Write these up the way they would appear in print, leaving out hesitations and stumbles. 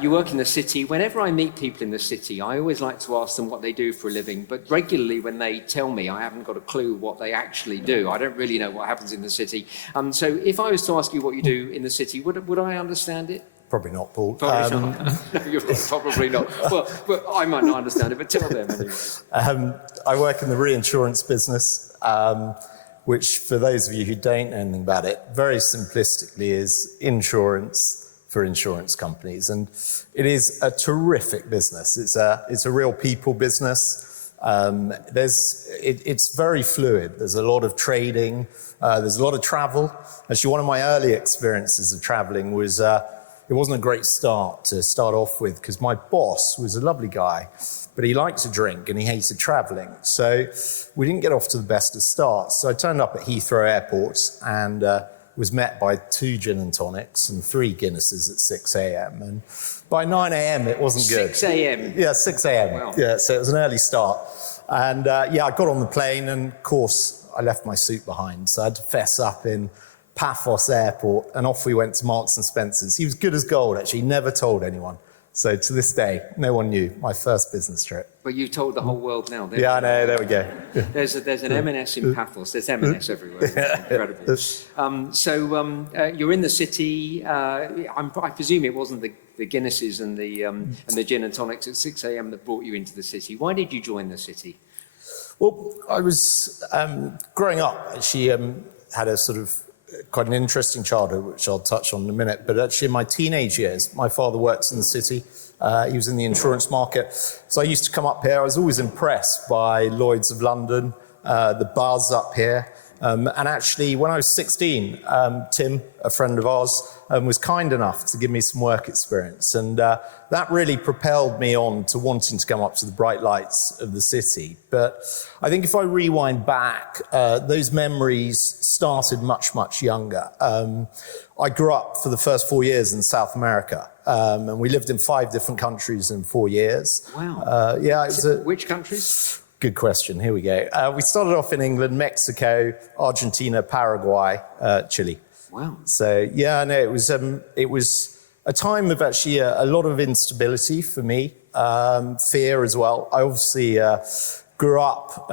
You work in the city. Whenever I meet people in the city, I always like to ask them what they do for a living. But regularly when they tell me, I haven't got a clue what they actually do. I don't really know what happens in the city. So if I was to ask you what you do in the city, would I understand it? Probably not, Paul. Probably not. No, you're right, probably not. Well, I might not understand it, but tell them anyway. I work in the reinsurance business, which for those of you who don't know anything about it, very simplistically is insurance for insurance companies. And it is a terrific business. It's a real people business. It's very fluid. There's a lot of trading. There's a lot of travel. Actually, one of my early experiences of traveling was, it wasn't a great start to start off with because my boss was a lovely guy, but he liked to drink and he hated traveling. So we didn't get off to the best of starts. So I turned up at Heathrow Airport and was met by 2 gin and tonics and 3 Guinnesses at 6 a.m. And by 9 a.m. it wasn't good. 6 a.m.? Yeah, 6 a.m. Wow. Yeah, so it was an early start. And I got on the plane and of course I left my suit behind. So I had to fess up in Paphos Airport and off we went to Marks and Spencer's. He was good as gold actually, never told anyone. So to this day, no one knew, my first business trip. But you've told the whole world now. Yeah, I know, there we go. There's an M&S in Paphos, there's M&S everywhere. Incredible. So you're in the city, I presume it wasn't the Guinnesses and the gin and tonics at 6 a.m. that brought you into the city. Why did you join the city? Well, I was growing up, actually had a sort of quite an interesting childhood, which I'll touch on in a minute. But actually in my teenage years, my father worked in the city. He was in the insurance market. So I used to come up here. I was always impressed by Lloyd's of London, the buzz up here. And actually, when I was 16, Tim, a friend of ours, was kind enough to give me some work experience. And that really propelled me on to wanting to come up to the bright lights of the city. But I think if I rewind back, those memories started much, much younger. I grew up for the first 4 years in South America. And we lived in 5 different countries in 4 years. Wow. Which countries? Good question. Here we go. We started off in England, Mexico, Argentina, Paraguay, Chile. Wow. So yeah, no, it was a time of actually a lot of instability for me, fear as well. I obviously grew up,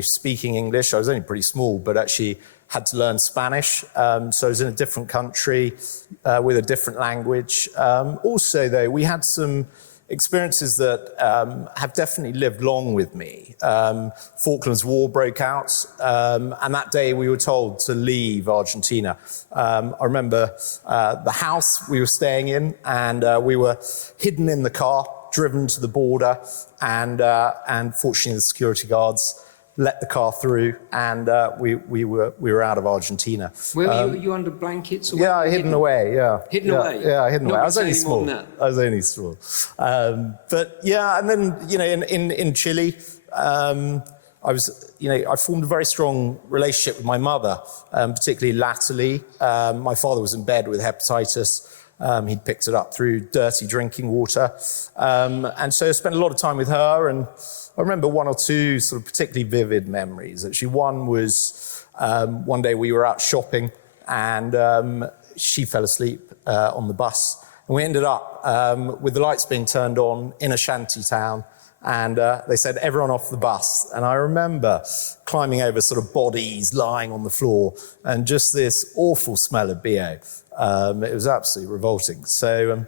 speaking English. I was only pretty small, but actually had to learn Spanish. So I was in a different country with a different language. Also, though, we had some experiences that have definitely lived long with me. Falklands War broke out, and that day we were told to leave Argentina. I remember the house we were staying in, and we were hidden in the car, driven to the border, and fortunately the security guards let the car through, and we were out of Argentina. Were you under blankets? Or yeah, hidden away. Yeah, hidden away. Yeah, hidden away. I was only small. I was only small. But yeah, and then in Chile, I formed a very strong relationship with my mother, particularly latterly. My father was in bed with hepatitis. He'd picked it up through dirty drinking water, and so I spent a lot of time with her. And I remember 1 or 2 sort of particularly vivid memories. Actually, one was one day we were out shopping and she fell asleep on the bus. And we ended up with the lights being turned on in a shanty town. And they said, everyone off the bus. And I remember climbing over sort of bodies lying on the floor and just this awful smell of BO. It was absolutely revolting. So,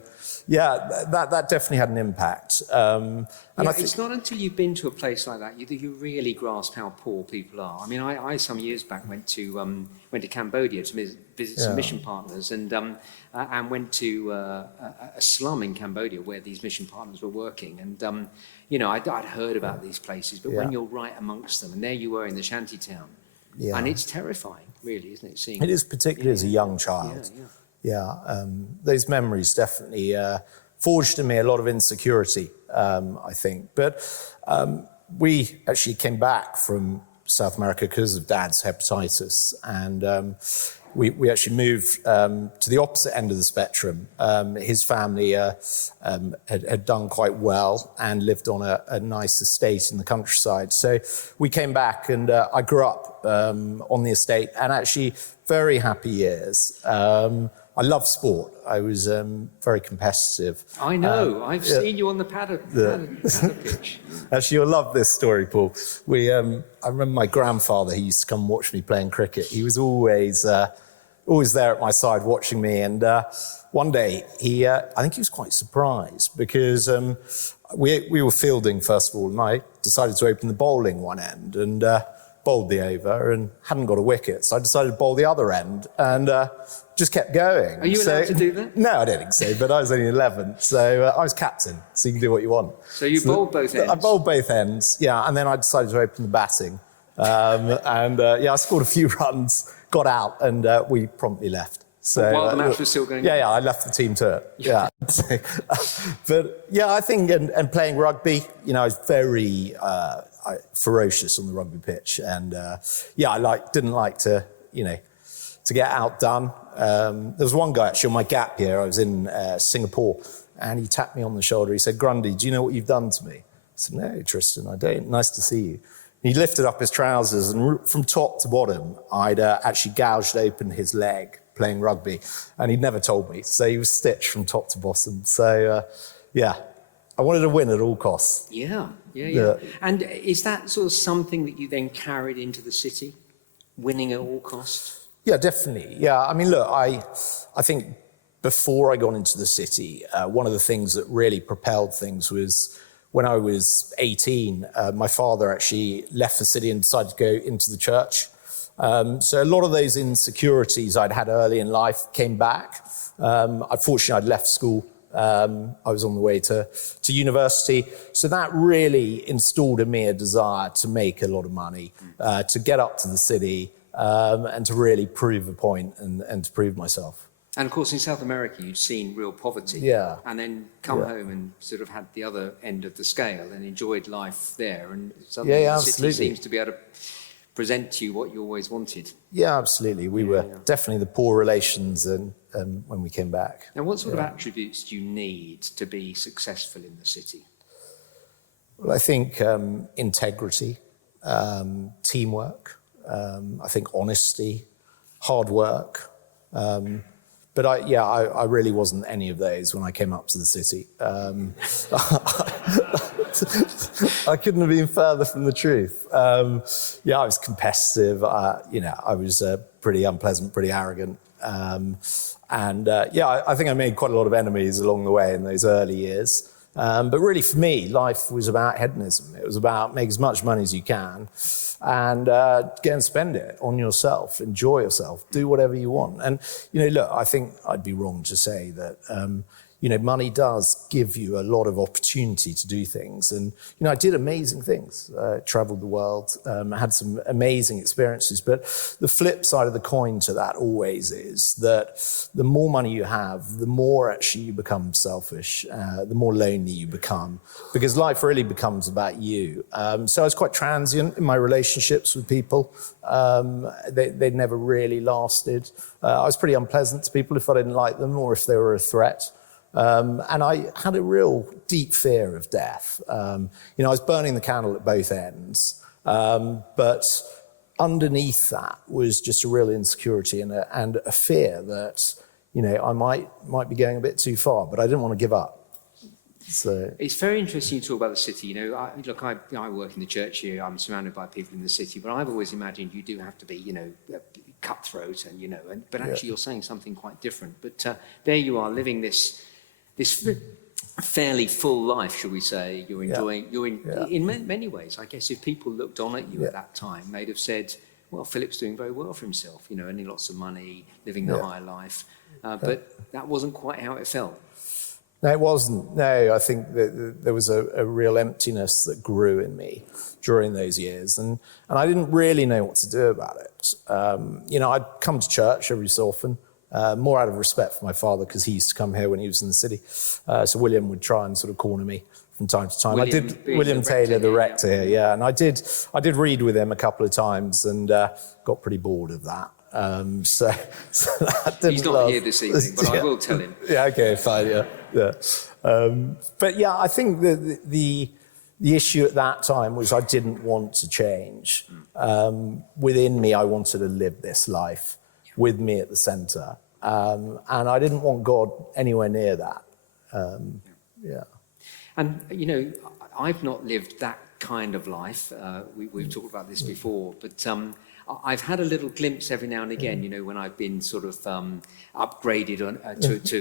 that definitely had an impact. And it's not until you've been to a place like that that you really grasp how poor people are. I mean, I some years back went to Cambodia to visit some mission partners, and went to a slum in Cambodia where these mission partners were working. And I'd heard about these places, but when you're right amongst them, and there you were in the shanty town, and it's terrifying, really, isn't it? Seeing it is, particularly as a young child. Those memories definitely forged in me a lot of insecurity, I think. But we actually came back from South America because of Dad's hepatitis, and we actually moved to the opposite end of the spectrum. His family had done quite well and lived on a nice estate in the countryside. So we came back, and I grew up on the estate, and actually very happy years. I love sport. I was very competitive. I know. I've seen you on the paddock pitch. Actually, you'll love this story, Paul. I remember my grandfather, he used to come watch me playing cricket. He was always there at my side watching me. And one day, I think he was quite surprised because we were fielding, first of all, and I decided to open the bowling one end and bowled the over and hadn't got a wicket. So I decided to bowl the other end and just kept going. Are you allowed to do that? No, I don't think so, but I was only 11. So I was captain, so you can do what you want. So you bowled both ends? I bowled both ends, yeah. And then I decided to open the batting. I scored a few runs, got out, and we promptly left. So, while the match was still going on? Yeah, I left the team to it. Yeah. But yeah, I think, and playing rugby, I was very ferocious on the rugby pitch. And I didn't like to get outdone. There was one guy actually on my gap year, I was in Singapore, and he tapped me on the shoulder. He said, "Grundy, do you know what you've done to me?" I said, "No, Tristan, I don't. Nice to see you." He lifted up his trousers, and from top to bottom, I'd actually gouged open his leg playing rugby, and he'd never told me. So he was stitched from top to bottom. So, I wanted to win at all costs. Yeah. And is that sort of something that you then carried into the city, winning at all costs? Yeah, definitely. Yeah, I mean, look, I think before I got into the city, one of the things that really propelled things was when I was 18, my father actually left the city and decided to go into the church. So a lot of those insecurities I'd had early in life came back. Unfortunately, I'd left school. I was on the way to university. So that really installed in me a desire to make a lot of money, to get up to the city, and to really prove a point and to prove myself. And of course, in South America, you'd seen real poverty. Yeah. And then come home and sort of had the other end of the scale and enjoyed life there. And suddenly the city seems to be able to present to you what you always wanted. Yeah, absolutely. We were definitely the poor relations when we came back. Now, what sort of attributes do you need to be successful in the city? Well, I think integrity, teamwork, I think honesty, hard work. But I really wasn't any of those when I came up to the city. I couldn't have been further from the truth. I was competitive. I was pretty unpleasant, pretty arrogant. I think I made quite a lot of enemies along the way in those early years. But really for me, life was about hedonism. It was about make as much money as you can and get and spend it on yourself, enjoy yourself, do whatever you want. And, look, I think I'd be wrong to say that, money does give you a lot of opportunity to do things. And, I did amazing things, traveled the world, had some amazing experiences. But the flip side of the coin to that always is that the more money you have, the more actually you become selfish, the more lonely you become, because life really becomes about you. So I was quite transient in my relationships with people. They never really lasted. I was pretty unpleasant to people if I didn't like them or if they were a threat. And I had a real deep fear of death. I was burning the candle at both ends. But underneath that was just a real insecurity and a fear that, I might be going a bit too far, but I didn't want to give up. So it's very interesting you talk about the city. I work in the church here. I'm surrounded by people in the city, but I've always imagined you do have to be, cutthroat but actually you're saying something quite different. But there you are living this fairly full life, shall we say. You're enjoying, in many ways, I guess if people looked on at you at that time, they'd have said, well, Philip's doing very well for himself, earning lots of money, living the high life. But that wasn't quite how it felt. No, it wasn't. No, I think that there was a real emptiness that grew in me during those years. And I didn't really know what to do about it. I'd come to church every so often, more out of respect for my father, because he used to come here when he was in the city. So William would try and sort of corner me from time to time. William Taylor, the rector here, yeah. And I did read with him a couple of times and got pretty bored of that. So that didn't He's not here this evening, but I will tell him. Yeah, okay, fine, yeah. But yeah, I think the issue at that time was I didn't want to change. Within me, I wanted to live this life with me at the centre. And I didn't want God anywhere near that. Yeah. And, you know, I've not lived that kind of life. We've talked about this before, but I've had a little glimpse every now and again, you know, when I've been sort of upgraded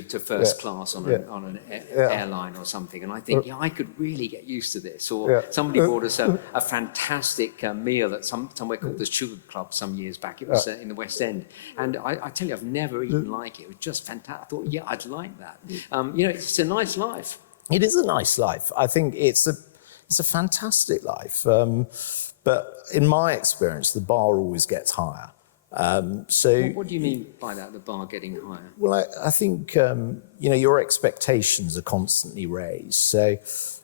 to first class on an airline or something. And I think, I could really get used to this. Or somebody brought us a fantastic meal at somewhere called the Sugar Club some years back. It was in the West End. And I tell you, I've never eaten like it. It was just fantastic. I thought, I'd like that. You know, it's a nice life. It is a nice life. I think it's a fantastic life. But in my experience, the bar always gets higher. So what do you mean by that, the bar getting higher? Well, I think, you know, your expectations are constantly raised. So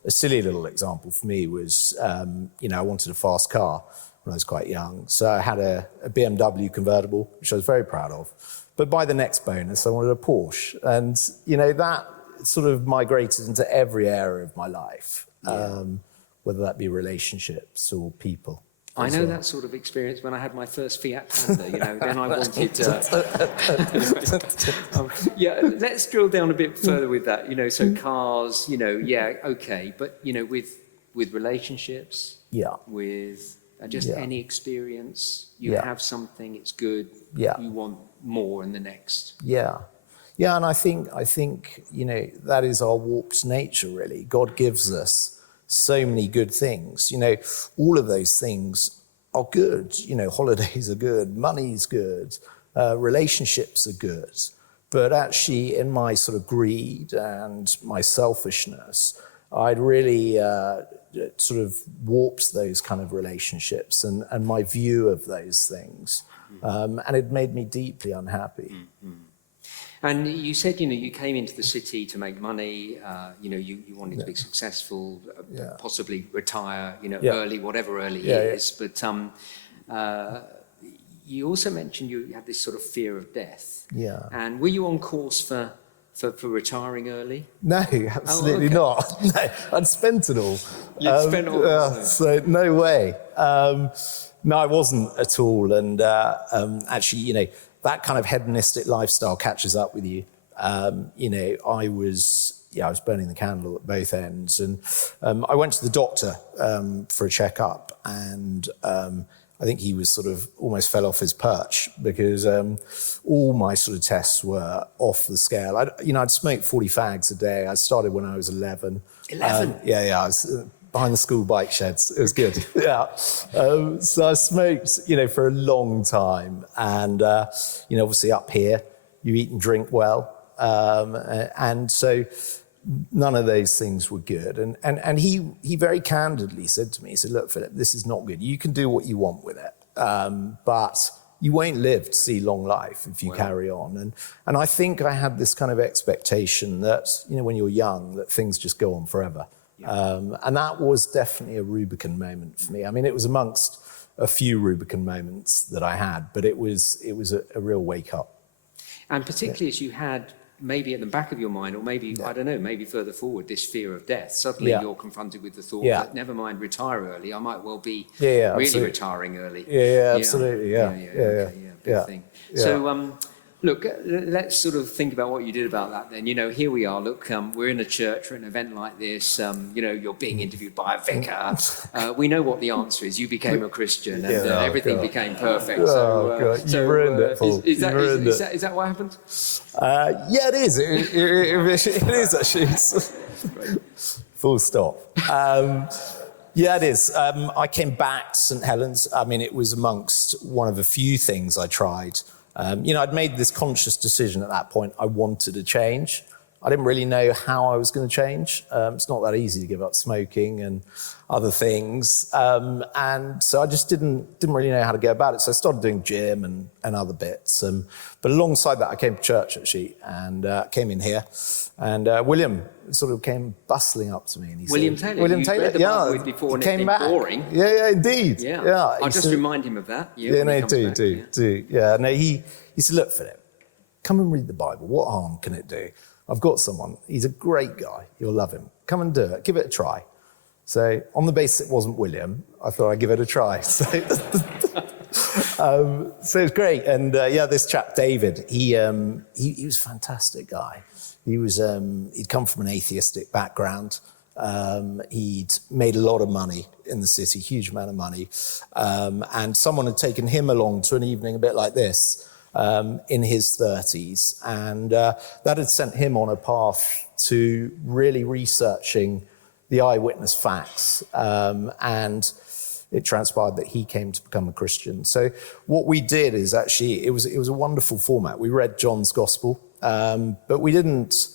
a silly little example for me was, you know, I wanted a fast car when I was quite young. So I had a BMW convertible, which I was very proud of. But by the next bonus, I wanted a Porsche. And, you know, that sort of migrated into every area of my life. Whether that be relationships or people. I know that sort of experience when I had my first Fiat Panda, you know, then I wanted to... let's drill down a bit further with that, you know, so cars, you know, okay, but, you know, with relationships, with just any experience, you have something, it's good, you want more in the next. Yeah, and I think, you know, that is our warped nature, really. God gives us so many good things. You know, all of those things are good. You know, holidays are good, money's good, relationships are good. But actually, in my sort of greed and my selfishness, I'd really sort of warped those kind of relationships and my view of those things. And it made me deeply unhappy. Mm-hmm. And you said, you know, you came into the city to make money, you know, you wanted to be successful, possibly retire, you know, early, whatever early is. But you also mentioned you had this sort of fear of death. Yeah. And were you on course for retiring early? No, absolutely not. No, I'd spent it all. You'd spent all. So no way. No, I wasn't at all. And actually, you know, that kind of hedonistic lifestyle catches up with you. You know, I was burning the candle at both ends. And I went to the doctor for a checkup, and I think he was sort of almost fell off his perch because all my sort of tests were off the scale. I'd smoked 40 fags a day. I started when I was 11. 11? I was behind the school bike sheds. It was good. So I smoked, you know, for a long time. And, you know, obviously up here, you eat and drink well. And so none of those things were good. And he very candidly said to me, he said, look, Philip, this is not good. You can do what you want with it. But you won't live to see long life if you carry on. And I think I had this kind of expectation that, you know, when you're young, that things just go on forever. And that was definitely a Rubicon moment for me. I mean, it was amongst a few Rubicon moments that I had, but it was a real wake up. And particularly as you had maybe at the back of your mind, or maybe, I don't know, maybe further forward, this fear of death. Suddenly you're confronted with the thought that never mind retire early, I might well be really retiring early. Absolutely. Big thing. So, look, let's sort of think about what you did about that then. You know, here we are, look, we're in a church or an event like this, you know, you're being interviewed by a vicar. We know what the answer is. You became a Christian and everything became perfect. You ruined it, Paul. Is that what happened? Yeah, it is. It is actually. Full stop. Yeah, it is. I came back to St. Helens. I mean, it was amongst one of a few things I tried. You know, I'd made this conscious decision at that point. I wanted to change. I didn't really know how I was going to change. It's not that easy to give up smoking and other things. And so I just didn't really know how to go about it. So I started doing gym and other bits. But alongside that, I came to church, actually, and came in here. And William sort of came bustling up to me. And he William said, Taylor? William Taylor, read the Bible before and came back. Boring. Yeah, indeed. Yeah. I'll just remind him of that. Yeah, no, do. Yeah, no, he said, look, Philip, come and read the Bible. What harm can it do? I've got someone. He's a great guy. You'll love him. Come and do it. Give it a try. So on the basis it wasn't William, I thought I'd give it a try. So, So it's great. And this chap, David, he was a fantastic guy. He'd come from an atheistic background. He'd made a lot of money in the city, huge amount of money. And someone had taken him along to an evening a bit like this in his 30s. And that had sent him on a path to really researching the eyewitness facts. And it transpired that he came to become a Christian. So what we did is actually, it was a wonderful format. We read John's Gospel, but we didn't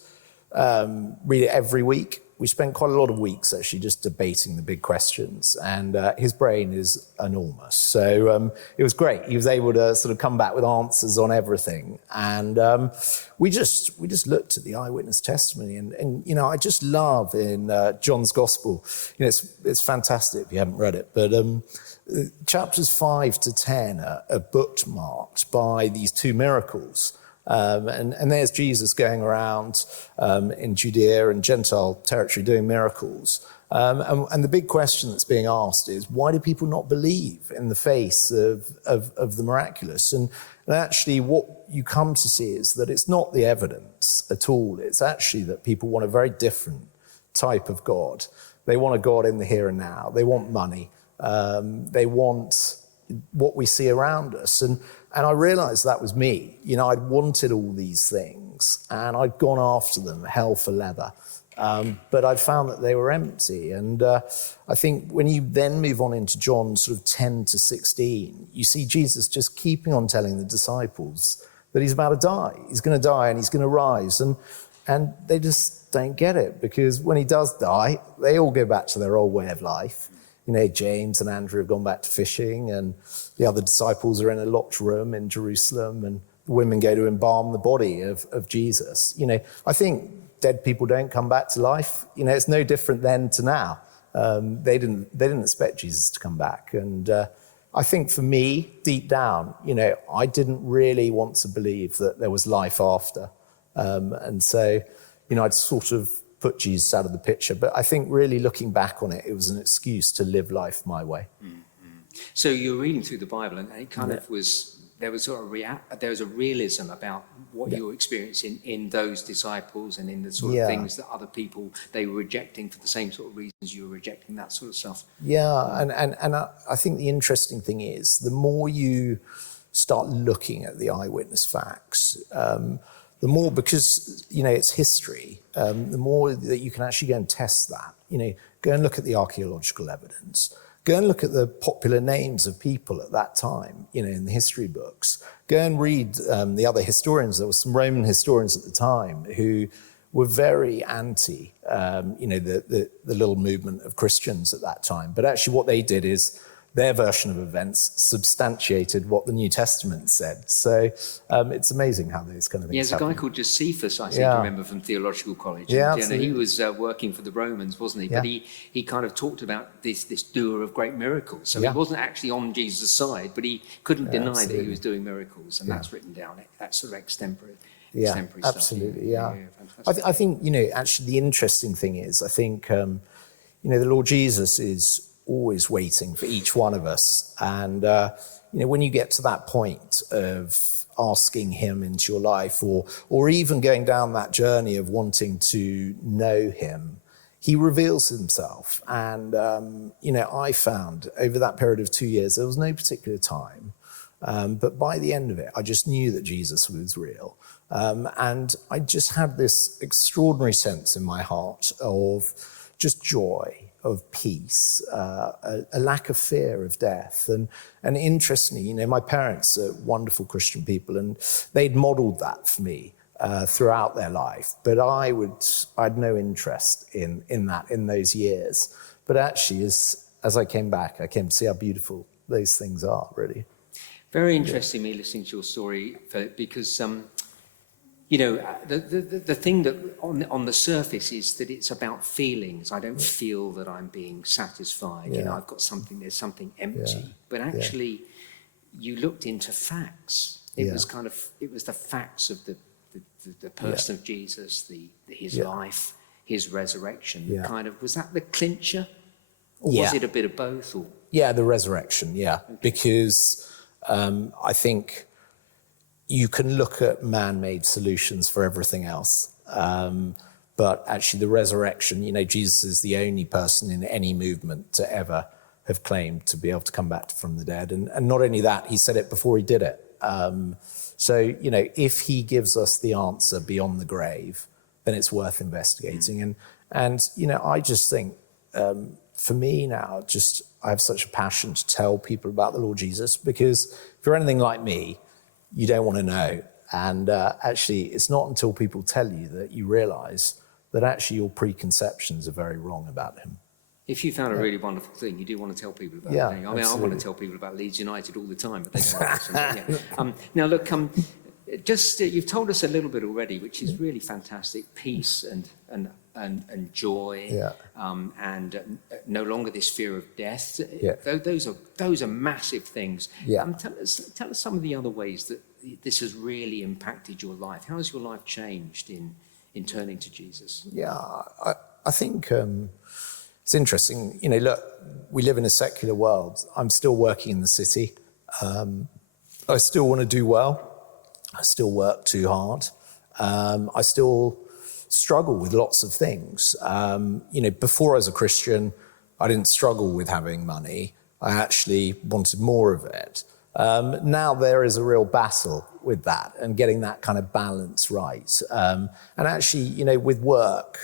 read it every week. We spent quite a lot of weeks actually just debating the big questions, and his brain is enormous. So it was great. He was able to sort of come back with answers on everything. And we just looked at the eyewitness testimony, and you know, I just love in John's Gospel, you know, it's fantastic if you haven't read it, but chapters 5 to 10 are bookmarked by these two miracles. And there's Jesus going around in Judea and Gentile territory doing miracles. And the big question that's being asked is, why do people not believe in the face of the miraculous? And actually what you come to see is that it's not the evidence at all. It's actually that people want a very different type of God. They want a God in the here and now. They want money. They want what we see around us. And I realized that was me. You know, I'd wanted all these things and I'd gone after them, hell for leather. But I'd found that they were empty. And I think when you then move on into John sort of 10 to 16, you see Jesus just keeping on telling the disciples that he's about to die. He's going to die and he's going to rise. And they just don't get it, because when he does die, they all go back to their old way of life. You know, James and Andrew have gone back to fishing, and the other disciples are in a locked room in Jerusalem, and the women go to embalm the body of Jesus. You know, I think dead people don't come back to life. You know, it's no different then to now. They didn't expect Jesus to come back. And I think for me, deep down, you know, I didn't really want to believe that there was life after. And so, you know, I'd sort of put Jesus out of the picture. But I think really looking back on it, it was an excuse to live life my way. Mm-hmm. So you're reading through the Bible, and it kind of was, there was a realism about what you were experiencing in those disciples and in the sort of things that other people, they were rejecting for the same sort of reasons you were rejecting, that sort of stuff. Yeah, and I think the interesting thing is, the more you start looking at the eyewitness facts, the more, because, you know, it's history, the more that you can actually go and test that. You know, go and look at the archaeological evidence. Go and look at the popular names of people at that time, you know, in the history books. Go and read the other historians. There were some Roman historians at the time who were very anti, you know, the little movement of Christians at that time. But actually what they did is, their version of events substantiated what the New Testament said. So it's amazing how those kind of things happen. There's a guy called Josephus, I seem to remember, from theological college. Yeah, and, he was working for the Romans, wasn't he? Yeah. But he kind of talked about this doer of great miracles. So he wasn't actually on Jesus' side, but he couldn't deny that he was doing miracles. And that's written down, that sort of extemporary stuff. Absolutely, yeah. I think, you know, actually the interesting thing is, I think, you know, the Lord Jesus is always waiting for each one of us. And, you know, when you get to that point of asking him into your life, or even going down that journey of wanting to know him, he reveals himself. And, you know, I found over that period of 2 years, there was no particular time. But by the end of it, I just knew that Jesus was real. And I just had this extraordinary sense in my heart of just joy, of peace, a lack of fear of death. And interestingly, you know, my parents are wonderful Christian people, and they'd modeled that for me throughout their life. But I'd no interest in that in those years. But actually, as I came back, I came to see how beautiful those things are, really. Very interesting, me listening to your story, Philip, because you know, the thing that on the surface is that it's about feelings. I don't feel that I'm being satisfied. You know, I've got something, there's something empty. But actually, you looked into facts. It was the facts of the person of Jesus, his life, his resurrection. Kind of, was that the clincher? Or was it a bit of both? Or? Yeah, the resurrection, because I think you can look at man-made solutions for everything else. But actually the resurrection, Jesus is the only person in any movement to ever have claimed to be able to come back from the dead. And not only that, he said it before he did it. So, if he gives us the answer beyond the grave, then it's worth investigating. And I just think, for me now, I have such a passion to tell people about the Lord Jesus, because if you're anything like me, you don't want to know. And actually, it's not until people tell you that you realize that actually your preconceptions are very wrong about him. If you found a really wonderful thing, you do want to tell people about it. I mean, absolutely. I want to tell people about Leeds United all the time, but they don't listen. Now, look, you've told us a little bit already, which is really fantastic. Peace and joy, and no longer this fear of death. Those are massive things. Tell us some of the other ways that this has really impacted your life. How has your life changed in turning to Jesus? I think it's interesting. Look, we live in a secular world. I'm still working in the city. I still want to do well. I still work too hard. I still struggle with lots of things. Before I was a Christian, I didn't struggle with having money. I actually wanted more of it. Now there is a real battle with that and getting that kind of balance right. And actually, with work,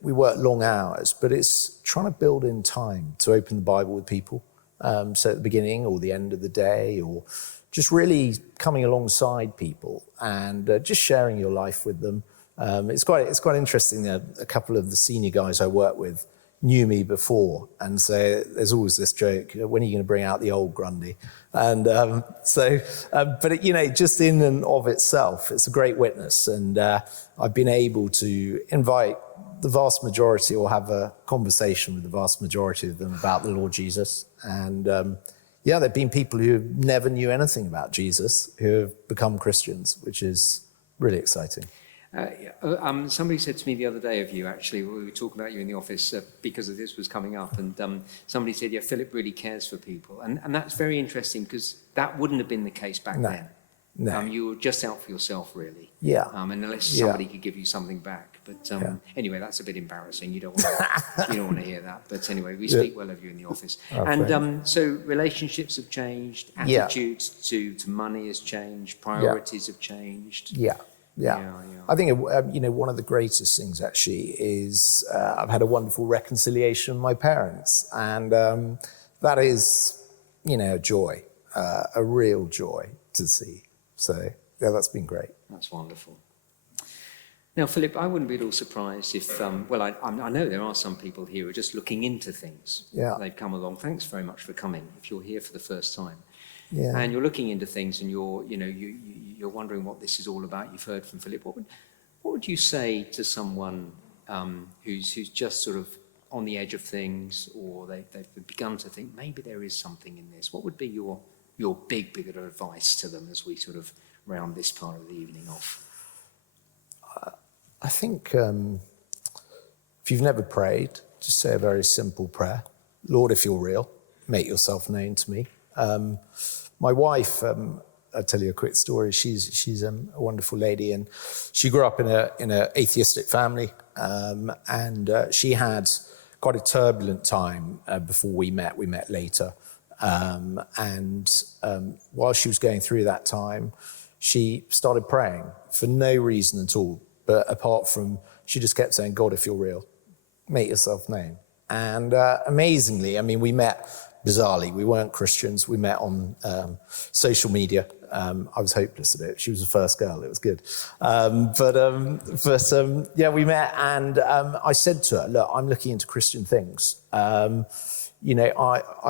we work long hours, but it's trying to build in time to open the Bible with people. So at the beginning or the end of the day, or just really coming alongside people and just sharing your life with them. It's quite interesting that a couple of the senior guys I work with knew me before, and so there's always this joke: when are you going to bring out the old Grundy? And but just in and of itself, it's a great witness, and I've been able to invite the vast majority, or have a conversation with the vast majority of them about the Lord Jesus. And there've been people who never knew anything about Jesus who have become Christians, which is really exciting. Somebody said to me the other day of you, actually, we were talking about you in the office because of this was coming up, and somebody said, Philip really cares for people. And that's very interesting, because that wouldn't have been the case back then. No. You were just out for yourself, really. And unless somebody could give you something back. But anyway, that's a bit embarrassing. You don't want to hear that. But anyway, we speak well of you in the office. So relationships have changed, attitudes to money has changed, priorities have changed. I think, one of the greatest things actually is I've had a wonderful reconciliation with my parents. And that is, a joy, a real joy to see. So, that's been great. That's wonderful. Now, Philip, I wouldn't be at all surprised if, I know there are some people here who are just looking into things. They've come along. Thanks very much for coming, if you're here for the first time. And you're looking into things, and you're wondering what this is all about. You've heard from Philip. What would you say to someone who's just sort of on the edge of things, or they've begun to think maybe there is something in this? What would be your big bit of advice to them as we sort of round this part of the evening off? I think if you've never prayed, just say a very simple prayer. Lord, if you're real, make yourself known to me. My wife, I'll tell you a quick story. She's a wonderful lady, and she grew up in a atheistic family, and she had quite a turbulent time before we met. We met later, and while she was going through that time, she started praying for no reason at all, but apart from, she just kept saying, God, if you're real, make yourself known. And amazingly, we met bizarrely. We weren't Christians. We met on social media. I was hopeless at it. She was the first girl. It was good. We met, and I said to her, look, I'm looking into Christian things. I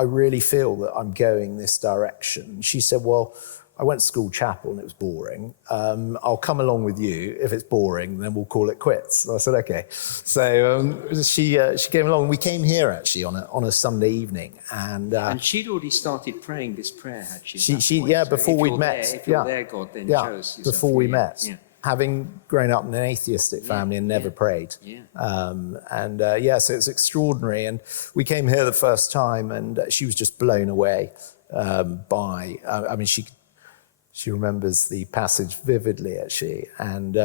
really feel that I'm going this direction. She said, well, I went to school chapel and it was boring. I'll come along with you. If it's boring, then we'll call it quits. And I said, okay. So she came along. We came here actually on a Sunday evening, and she'd already started praying this prayer, had she? Before we'd met. If you're there, God, then show us yourself. Before we met. Having grown up in an atheistic family and never prayed. So it's extraordinary. And we came here the first time, and she was just blown away. by. I mean, she remembers the passage vividly, actually, and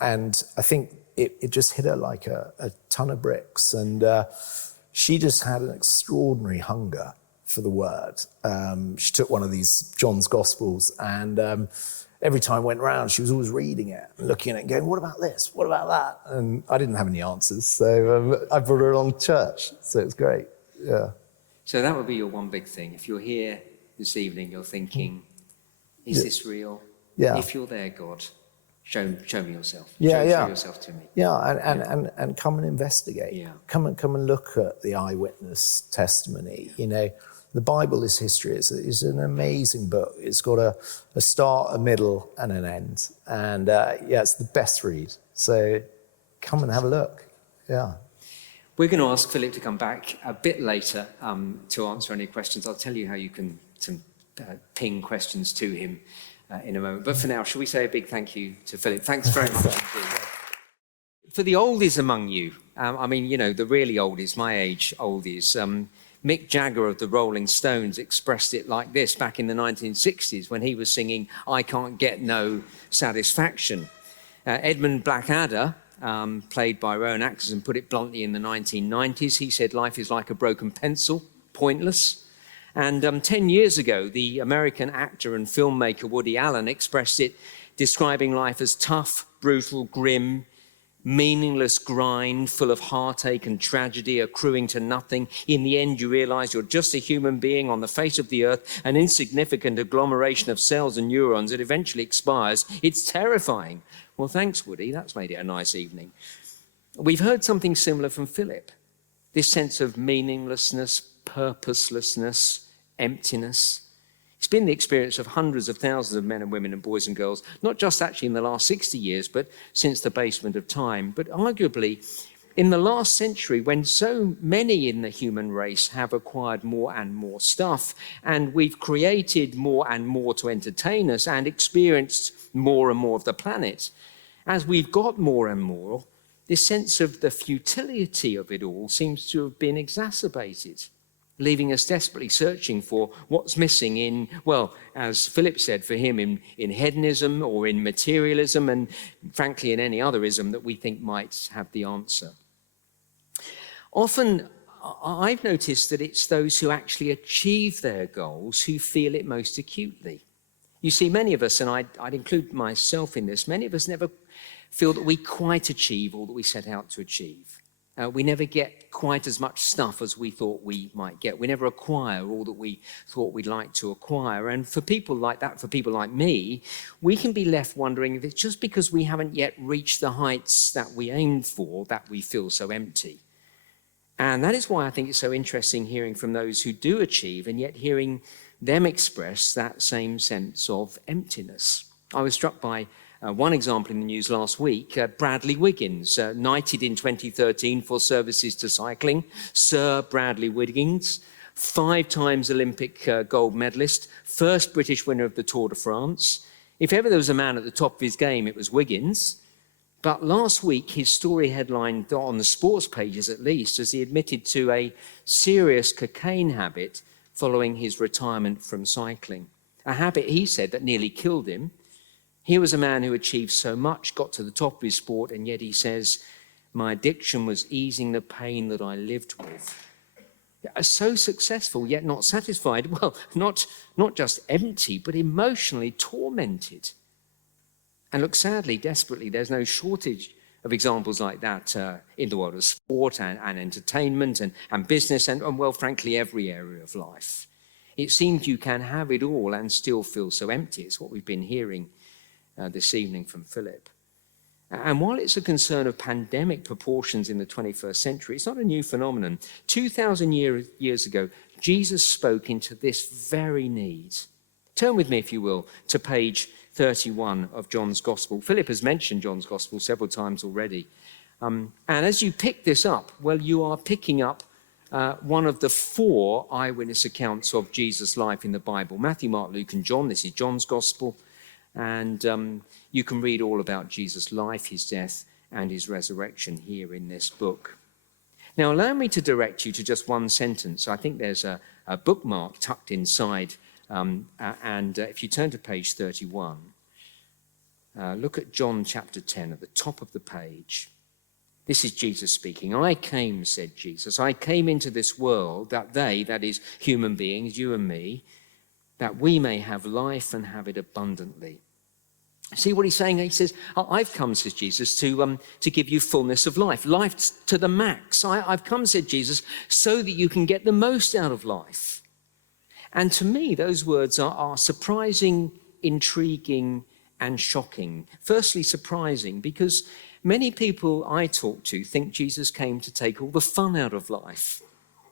I think it just hit her like a ton of bricks, and she just had an extraordinary hunger for the word. She took one of these John's Gospels, and every time I went round, she was always reading it and looking at it and going, what about this? What about that? And I didn't have any answers, so I brought her along to church, so it was great, yeah. So that would be your one big thing. If you're here this evening, you're thinking, is this real? Yeah. If you're there, God, show me yourself. Yeah, show yourself to me. Yeah, and come and investigate. Yeah. Come and look at the eyewitness testimony. You know, the Bible is history. It's an amazing book. It's got a start, a middle, and an end. And it's the best read. So come and have a look. Yeah. We're going to ask Philip to come back a bit later to answer any questions. I'll tell you how you can ping questions to him in a moment. But for now, shall we say a big thank you to Philip? Thanks very much indeed. For the oldies among you, I mean, you know, the really oldies, my age oldies, Mick Jagger of the Rolling Stones expressed it like this back in the 1960s when he was singing I Can't Get No Satisfaction. Edmund Blackadder, played by Rowan Atkinson, put it bluntly in the 1990s. He said life is like a broken pencil, pointless. And 10 years ago, the American actor and filmmaker Woody Allen expressed it, describing life as tough, brutal, grim, meaningless grind, full of heartache and tragedy, accruing to nothing. In the end, you realize you're just a human being on the face of the earth, an insignificant agglomeration of cells and neurons that eventually expires. It's terrifying. Well, thanks, Woody. That's made it a nice evening. We've heard something similar from Philip. This sense of meaninglessness, purposelessness, emptiness. It's been the experience of hundreds of thousands of men and women and boys and girls, not just actually in the last 60 years, but since the basement of time. But arguably, in the last century, when so many in the human race have acquired more and more stuff, and we've created more and more to entertain us and experienced more and more of the planet, as we've got more and more, this sense of the futility of it all seems to have been exacerbated, leaving us desperately searching for what's missing in, well, as Philip said, for him, in hedonism or in materialism, and frankly in any other ism that we think might have the answer. Often, I've noticed that it's those who actually achieve their goals who feel it most acutely. You see, many of us, and I'd include myself in this, many of us never feel that we quite achieve all that we set out to achieve. We never get quite as much stuff as we thought we might get. We never acquire all that we thought we'd like to acquire. And for people like that, for people like me, we can be left wondering if it's just because we haven't yet reached the heights that we aimed for that we feel so empty. And that is why I think it's so interesting hearing from those who do achieve and yet hearing them express that same sense of emptiness. I was struck by one example in the news last week, Bradley Wiggins, knighted in 2013 for services to cycling. Sir Bradley Wiggins, 5 times Olympic gold medalist, first British winner of the Tour de France. If ever there was a man at the top of his game, it was Wiggins. But last week, his story headlined on the sports pages at least, as he admitted to a serious cocaine habit following his retirement from cycling. A habit, he said, that nearly killed him. Here was a man who achieved so much, got to the top of his sport, and yet he says, my addiction was easing the pain that I lived with. So successful, yet not satisfied. Well, not just empty, but emotionally tormented. And look, sadly, desperately, there's no shortage of examples like that in the world of sport and entertainment and business and, well, frankly, every area of life. It seems you can have it all and still feel so empty. It's what we've been hearing this evening from Philip. And while it's a concern of pandemic proportions in the 21st century, it's not a new phenomenon. 2,000 years ago, Jesus spoke into this very need. Turn with me, if you will, to page 31 of John's Gospel. Philip has mentioned John's Gospel several times already. And as you pick this up, well, you are picking up one of the 4 eyewitness accounts of Jesus' life in the Bible. Matthew, Mark, Luke, and John. This is John's Gospel. And you can read all about Jesus' life, his death, and his resurrection here in this book. Now, allow me to direct you to just one sentence. I think there's a bookmark tucked inside, if you turn to page 31, look at John chapter 10 at the top of the page. This is Jesus speaking. I came, said Jesus, I came into this world that they, that is human beings, you and me, that we may have life and have it abundantly. See what he's saying? He says, I've come, says Jesus, to give you fullness of life to the max. I've come, said Jesus, so that you can get the most out of life. And to me, those words are surprising, intriguing, and shocking. Firstly, surprising, because many people I talk to think Jesus came to take all the fun out of life.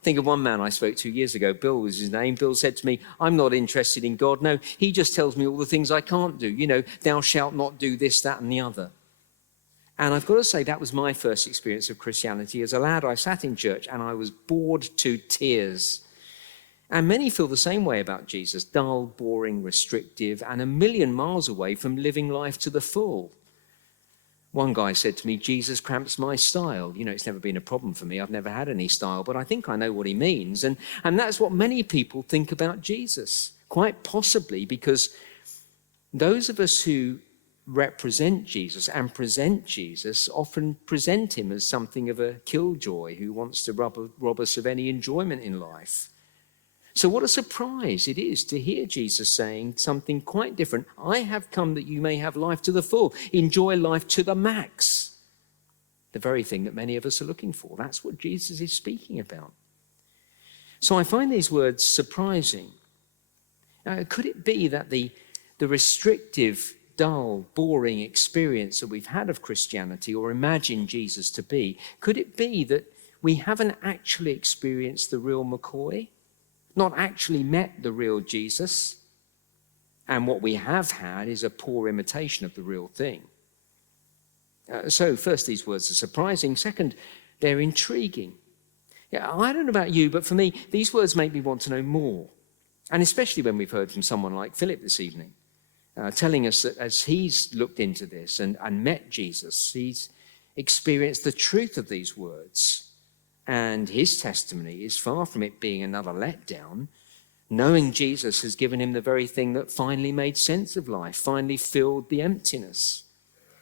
Think of one man I spoke to years ago. Bill was his name. Bill said to me, I'm not interested in God. No, he just tells me all the things I can't do. You know, thou shalt not do this, that, and the other. And I've got to say, that was my first experience of Christianity. As a lad, I sat in church and I was bored to tears. And many feel the same way about Jesus, dull, boring, restrictive, and a million miles away from living life to the full. One guy said to me, Jesus cramps my style. You know, it's never been a problem for me. I've never had any style, but I think I know what he means. And that's what many people think about Jesus, quite possibly because those of us who represent Jesus and present Jesus often present him as something of a killjoy who wants to rob us of any enjoyment in life. So what a surprise it is to hear Jesus saying something quite different. I have come that you may have life to the full, enjoy life to the max. The very thing that many of us are looking for. That's what Jesus is speaking about. So I find these words surprising. Could it be that the restrictive, dull, boring experience that we've had of Christianity or imagine Jesus to be, could it be that we haven't actually experienced the real McCoy? Not actually met the real Jesus, and what we have had is a poor imitation of the real thing. So first, these words are surprising. Second, they're intriguing. Yeah, I don't know about you, but for me, these words make me want to know more, and especially when we've heard from someone like Philip this evening, telling us that as he's looked into this and met Jesus, he's experienced the truth of these words. And his testimony is far from it being another letdown. Knowing Jesus has given him the very thing that finally made sense of life, finally filled the emptiness.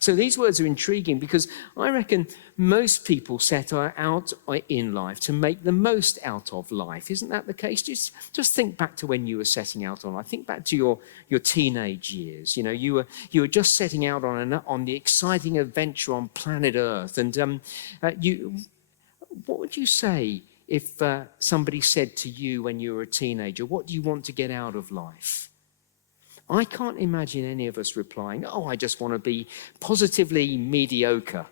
So these words are intriguing because I reckon most people set out in life to make the most out of life. Isn't that the case? Just think back to when you were setting out on life. Think back to your teenage years. You know, you were just setting out on the exciting adventure on planet Earth, and what would you say if somebody said to you when you were a teenager, what do you want to get out of life? I can't imagine any of us replying, I just want to be positively mediocre.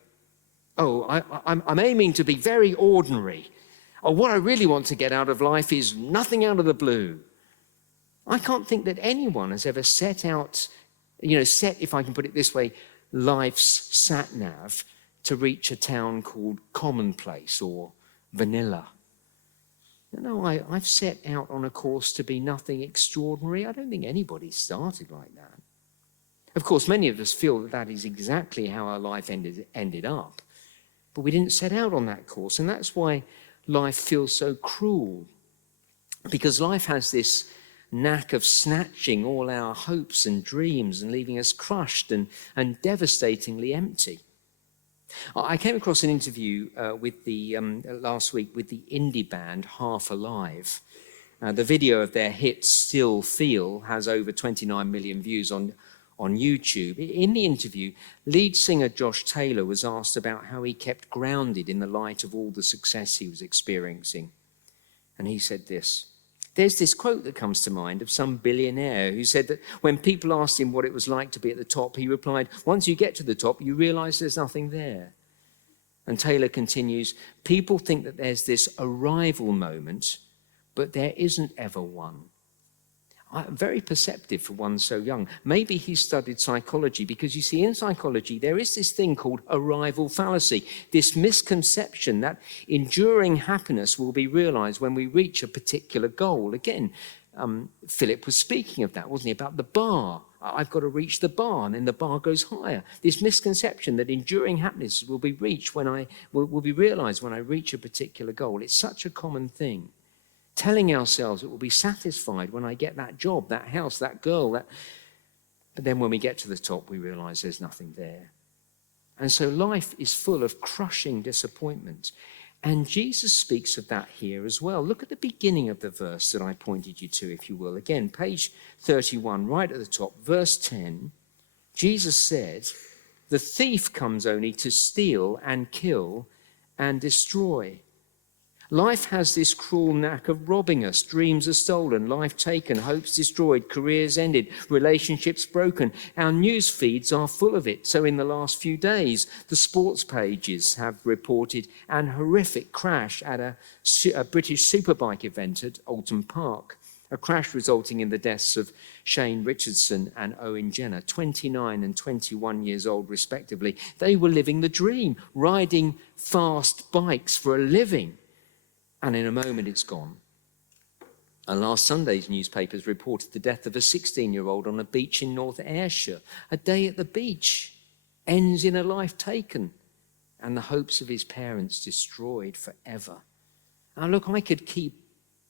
I'm aiming to be very ordinary. Or what I really want to get out of life is nothing out of the blue. I can't think that anyone has ever set out, if I can put it this way, life's sat-nav to reach a town called commonplace or vanilla. No, I've set out on a course to be nothing extraordinary. I don't think anybody started like that. Of course, many of us feel that is exactly how our life ended up. But we didn't set out on that course, and that's why life feels so cruel. Because life has this knack of snatching all our hopes and dreams and leaving us crushed and devastatingly empty. I came across an interview last week with the indie band Half Alive. The video of their hit Still Feel has over 29 million views on YouTube. In the interview, lead singer Josh Taylor was asked about how he kept grounded in the light of all the success he was experiencing. And he said this. There's this quote that comes to mind of some billionaire who said that when people asked him what it was like to be at the top, he replied, once you get to the top, you realize there's nothing there. And Taylor continues, people think that there's this arrival moment, but there isn't ever one. Very perceptive for one so young. Maybe he studied psychology because you see, in psychology, there is this thing called arrival fallacy, this misconception that enduring happiness will be realized when we reach a particular goal. Again, Philip was speaking of that, wasn't he? About the bar. I've got to reach the bar, and then the bar goes higher. This misconception that enduring happiness will be reached will be realized when I reach a particular goal. It's such a common thing. Telling ourselves it will be satisfied when I get that job, that house, that girl, but then when we get to the top, we realize there's nothing there. And so life is full of crushing disappointment. And Jesus speaks of that here as well. Look at the beginning of the verse that I pointed you to, if you will. Again, page 31, right at the top, verse 10. Jesus said, "The thief comes only to steal and kill and destroy." Life has this cruel knack of robbing us. Dreams are stolen, life taken, hopes destroyed, careers ended, relationships broken. Our news feeds are full of it. So in the last few days, the sports pages have reported an horrific crash at a British superbike event at Alton Park. A crash resulting in the deaths of Shane Richardson and Owen Jenner, 29 and 21 years old respectively. They were living the dream, riding fast bikes for a living. And in a moment, it's gone. And last Sunday's newspapers reported the death of a 16-year-old on a beach in North Ayrshire. A day at the beach ends in a life taken and the hopes of his parents destroyed forever. Now, look, I could keep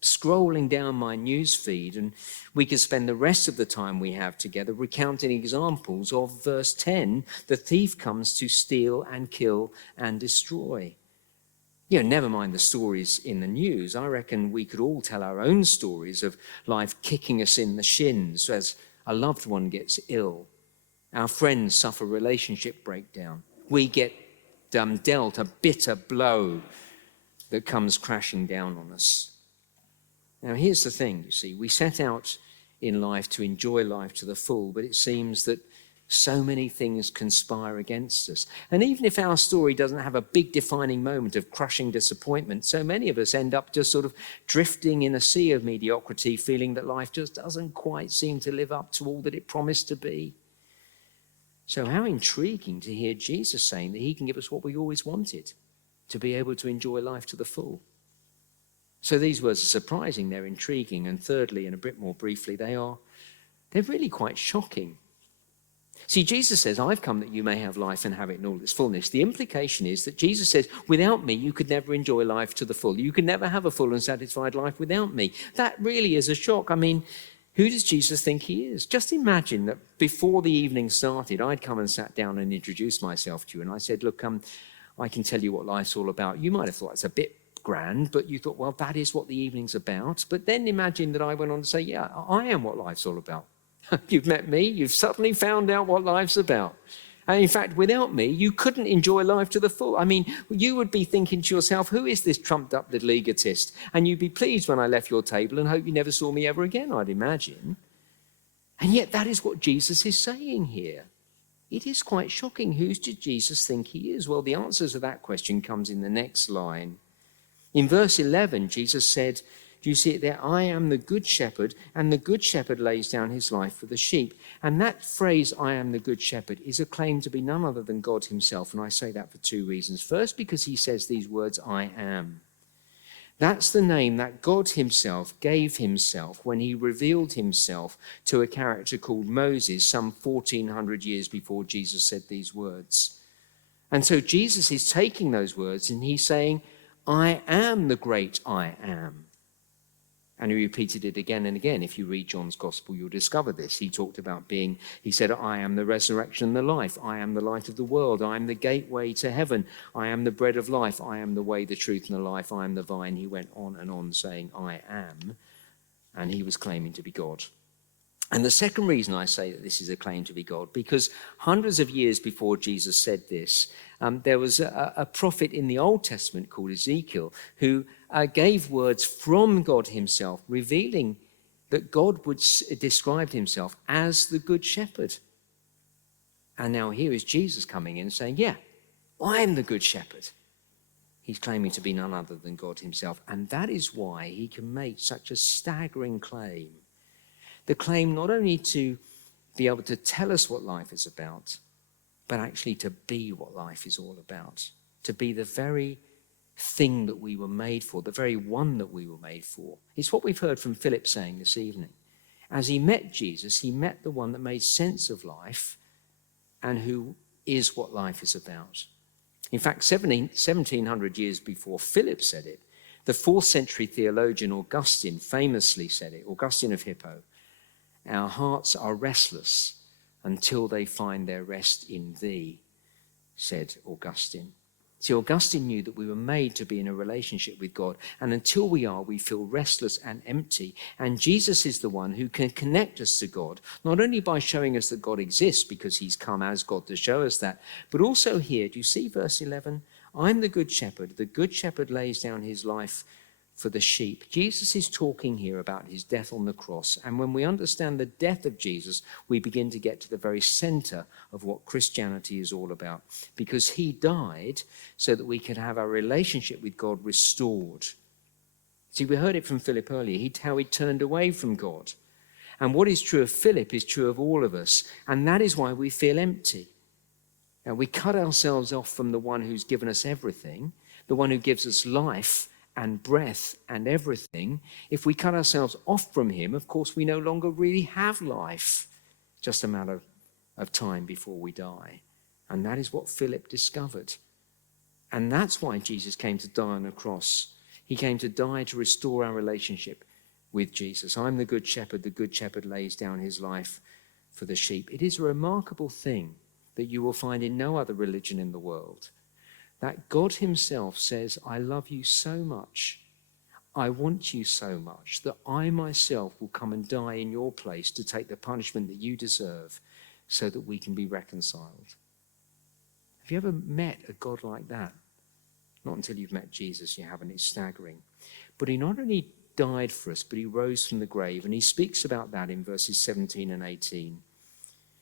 scrolling down my news feed and we could spend the rest of the time we have together recounting examples of verse 10, the thief comes to steal and kill and destroy. You know, never mind the stories in the news. I reckon we could all tell our own stories of life kicking us in the shins as a loved one gets ill. Our friends suffer relationship breakdown. We get dealt a bitter blow that comes crashing down on us. Now, here's the thing, you see. We set out in life to enjoy life to the full, but it seems that so many things conspire against us. And even if our story doesn't have a big defining moment of crushing disappointment, so many of us end up just sort of drifting in a sea of mediocrity, feeling that life just doesn't quite seem to live up to all that it promised to be. So how intriguing to hear Jesus saying that he can give us what we always wanted, to be able to enjoy life to the full. So these words are surprising, they're intriguing, and thirdly, and a bit more briefly, they're really quite shocking. See, Jesus says, I've come that you may have life and have it in all its fullness. The implication is that Jesus says, without me, you could never enjoy life to the full. You could never have a full and satisfied life without me. That really is a shock. I mean, who does Jesus think he is? Just imagine that before the evening started, I'd come and sat down and introduced myself to you. And I said, look, I can tell you what life's all about. You might have thought it's a bit grand, but you thought, well, that is what the evening's about. But then imagine that I went on to say, yeah, I am what life's all about. You've met me, you've suddenly found out what life's about. And in fact, without me, you couldn't enjoy life to the full. I mean, you would be thinking to yourself, who is this trumped up little egotist? And you'd be pleased when I left your table and hope you never saw me ever again, I'd imagine. And yet that is what Jesus is saying here. It is quite shocking. Who did Jesus think he is? Well, the answer to that question comes in the next line. In verse 11, Jesus said, do you see it there? I am the good shepherd, and the good shepherd lays down his life for the sheep. And that phrase, I am the good shepherd, is a claim to be none other than God himself. And I say that for two reasons. First, because he says these words, I am. That's the name that God himself gave himself when he revealed himself to a character called Moses some 1400 years before Jesus said these words. And so Jesus is taking those words and he's saying, I am the great I am. And he repeated it again and again. If you read John's gospel, you'll discover this. He talked about he said, I am the resurrection and the life. I am the light of the world. I am the gateway to heaven. I am the bread of life. I am the way, the truth, and the life. I am the vine. He went on and on saying, I am. And he was claiming to be God. And the second reason I say that this is a claim to be God, because hundreds of years before Jesus said this, there was a prophet in the Old Testament called Ezekiel who gave words from God himself, revealing that God would describe himself as the good shepherd. And now here is Jesus coming in saying, yeah, I am the good shepherd. He's claiming to be none other than God himself. And that is why he can make such a staggering claim. The claim not only to be able to tell us what life is about, but actually to be what life is all about. To be the very thing that we were made for, the very one that we were made for. It's what we've heard from Philip saying this evening. As he met Jesus, he met the one that made sense of life and who is what life is about. In fact, 1700 years before Philip said it, the 4th century theologian Augustine famously said it, Augustine of Hippo, "Our hearts are restless until they find their rest in thee," said Augustine. See, Augustine knew that we were made to be in a relationship with God, and until we are, we feel restless and empty. And Jesus is the one who can connect us to God, not only by showing us that God exists, because he's come as God to show us that, but also here, do you see verse 11? I'm the good shepherd. The good shepherd lays down his life for the sheep. Jesus is talking here about his death on the cross. And when we understand the death of Jesus, we begin to get to the very center of what Christianity is all about. Because he died so that we could have our relationship with God restored. See, we heard it from Philip earlier, how he turned away from God. And what is true of Philip is true of all of us. And that is why we feel empty. And we cut ourselves off from the one who's given us everything, the one who gives us life and breath and everything. If we cut ourselves off from him, of course, we no longer really have life. Just a matter of time before we die. And that is what Philip discovered. And that's why Jesus came to die on the cross. He came to die to restore our relationship with Jesus. I'm the good shepherd lays down his life for the sheep. It is a remarkable thing that you will find in no other religion in the world, that God himself says, I love you so much, I want you so much, that I myself will come and die in your place to take the punishment that you deserve so that we can be reconciled. Have you ever met a God like that? Not until you've met Jesus, you haven't. It's staggering. But he not only died for us, but he rose from the grave. And he speaks about that in verses 17 and 18.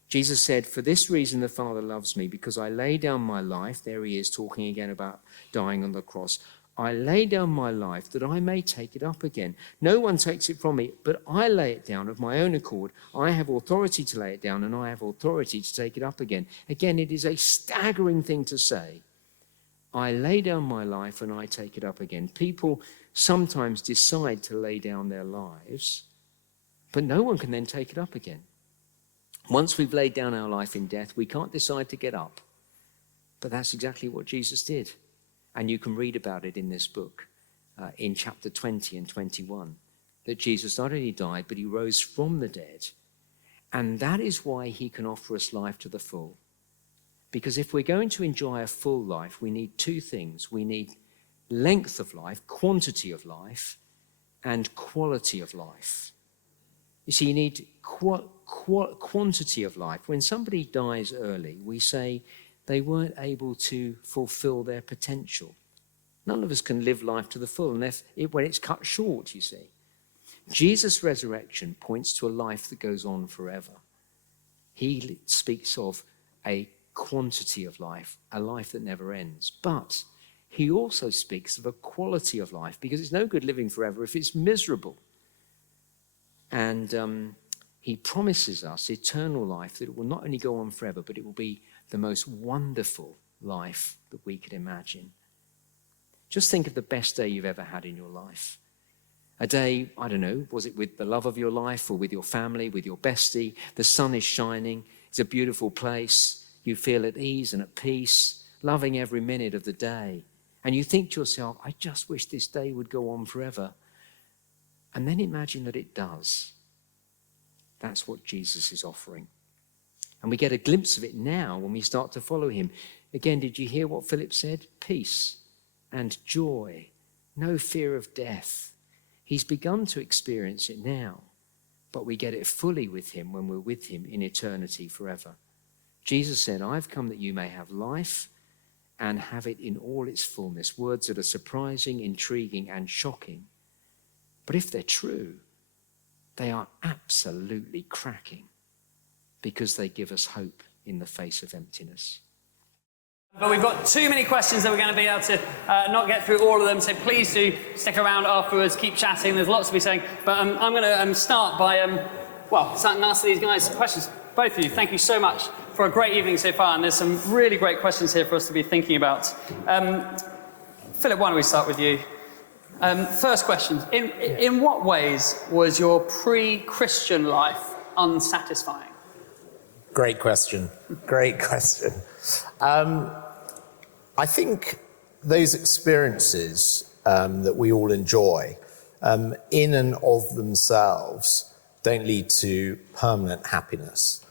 Jesus said, for this reason the Father loves me, because I lay down my life. There he is talking again about dying on the cross. I lay down my life that I may take it up again. No one takes it from me, but I lay it down of my own accord. I have authority to lay it down, and I have authority to take it up again. Again, it is a staggering thing to say. I lay down my life and I take it up again. People sometimes decide to lay down their lives, but no one can then take it up again. Once we've laid down our life in death, we can't decide to get up. But that's exactly what Jesus did. And you can read about it in this book, in chapter 20 and 21, that Jesus not only died, but he rose from the dead. And that is why he can offer us life to the full. Because if we're going to enjoy a full life, we need two things. We need length of life, quantity of life, and quality of life. You see, you need quantity of life. When somebody dies early, we say they weren't able to fulfill their potential. None of us can live life to the full when it's cut short, you see. Jesus' resurrection points to a life that goes on forever. He speaks of a quantity of life, a life that never ends. But he also speaks of a quality of life, because it's no good living forever if it's miserable. And he promises us eternal life, that it will not only go on forever, but it will be the most wonderful life that we could imagine. Just think of the best day you've ever had in your life. A day, I don't know, was it with the love of your life or with your family, with your bestie? The sun is shining. It's a beautiful place. You feel at ease and at peace, loving every minute of the day. And you think to yourself, I just wish this day would go on forever. And then imagine that it does. That's what Jesus is offering. And we get a glimpse of it now when we start to follow him. Again, did you hear what Philip said? Peace and joy, no fear of death. He's begun to experience it now, but we get it fully with him when we're with him in eternity forever. Jesus said, I've come that you may have life and have it in all its fullness. Words that are surprising, intriguing, and shocking. But if they're true, they are absolutely cracking, because they give us hope in the face of emptiness. But we've got too many questions that we're going to be able to not get through all of them, so please do stick around afterwards, keep chatting, there's lots to be saying. But I'm going to start by, starting to answer these guys' questions. Both of you, thank you so much for a great evening so far, and there's some really great questions here for us to be thinking about. Philip, why don't we start with you? First question. In what ways was your pre-Christian life unsatisfying? Great question. Great question. I think those experiences that we all enjoy, in and of themselves, don't lead to permanent happiness.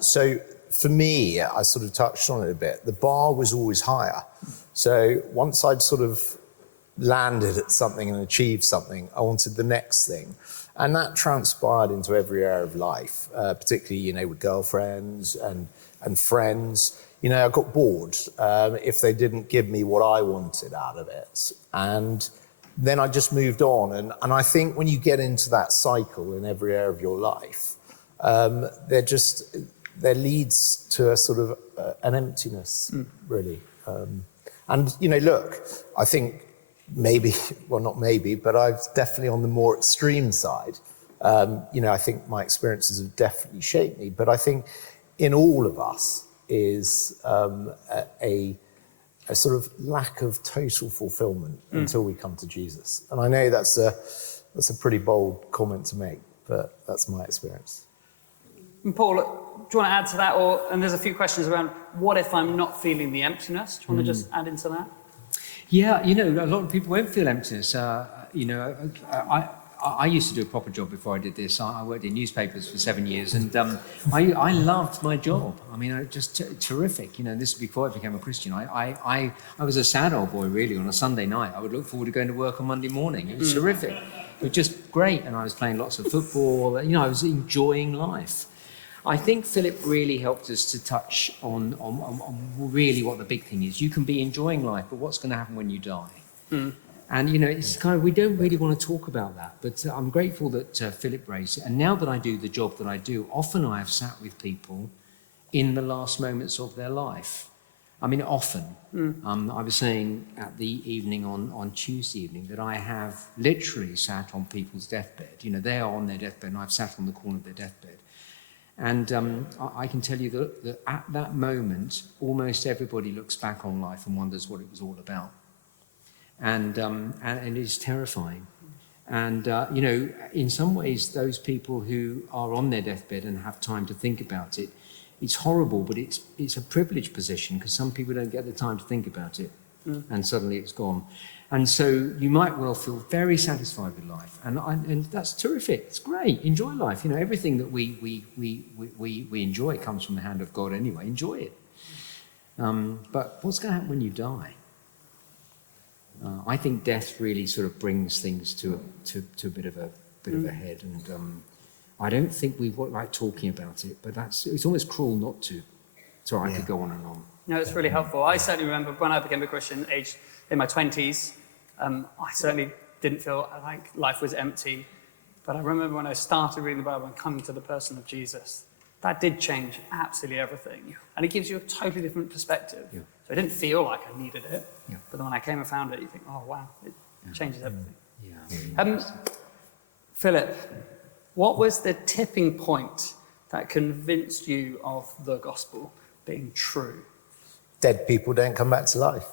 So for me, I sort of touched on it a bit, the bar was always higher. So once I'd sort of landed at something and achieved something, I wanted the next thing. And that transpired into every area of life, particularly, with girlfriends and friends. I got bored if they didn't give me what I wanted out of it. And then I just moved on. And I think when you get into that cycle in every area of your life, there leads to a sort of an emptiness, really. And, look, I think maybe, well, not maybe, but I was definitely on the more extreme side. I think my experiences have definitely shaped me. But I think in all of us is a sort of lack of total fulfillment until we come to Jesus. And I know that's a pretty bold comment to make, but that's my experience. And Paul, do you want to add to that? And there's a few questions around what if I'm not feeling the emptiness? Do you want to just add into that? Yeah, a lot of people won't feel emptiness. I used to do a proper job before I did this. I worked in newspapers for 7 years, and I loved my job. I mean, just terrific. This was before I became a Christian. I was a sad old boy, really. On a Sunday night, I would look forward to going to work on Monday morning. It was terrific. It was just great, and I was playing lots of football. I was enjoying life. I think Philip really helped us to touch on really what the big thing is. You can be enjoying life, but what's going to happen when you die? And, it's kind of, we don't really want to talk about that, but I'm grateful that Philip raised it. And now that I do the job that I do, often I have sat with people in the last moments of their life. I mean, often. I was saying at the evening on Tuesday evening that I have literally sat on people's deathbed. They are on their deathbed, and I've sat on the corner of their deathbed. And I can tell you that at that moment, almost everybody looks back on life and wonders what it was all about. And it is terrifying. And, in some ways, those people who are on their deathbed and have time to think about it, it's horrible, but it's a privileged position because some people don't get the time to think about it, and suddenly it's gone. And so you might well feel very satisfied with life, and that's terrific. It's great. Enjoy life. Everything that we enjoy comes from the hand of God anyway. Enjoy it. But what's going to happen when you die? I think death really sort of brings things to a bit of a head, and I don't think we like talking about it. But it's almost cruel not to. So I could go on and on. No, it's really helpful. I certainly remember when I became a Christian, aged in my 20s. I certainly didn't feel like life was empty. But I remember when I started reading the Bible and coming to the person of Jesus, that did change absolutely everything. And it gives you a totally different perspective. Yeah. So I didn't feel like I needed it. Yeah. But then when I came and found it, you think, oh, wow, it changes everything. Yeah. Philip, what was the tipping point that convinced you of the gospel being true? Dead people don't come back to life.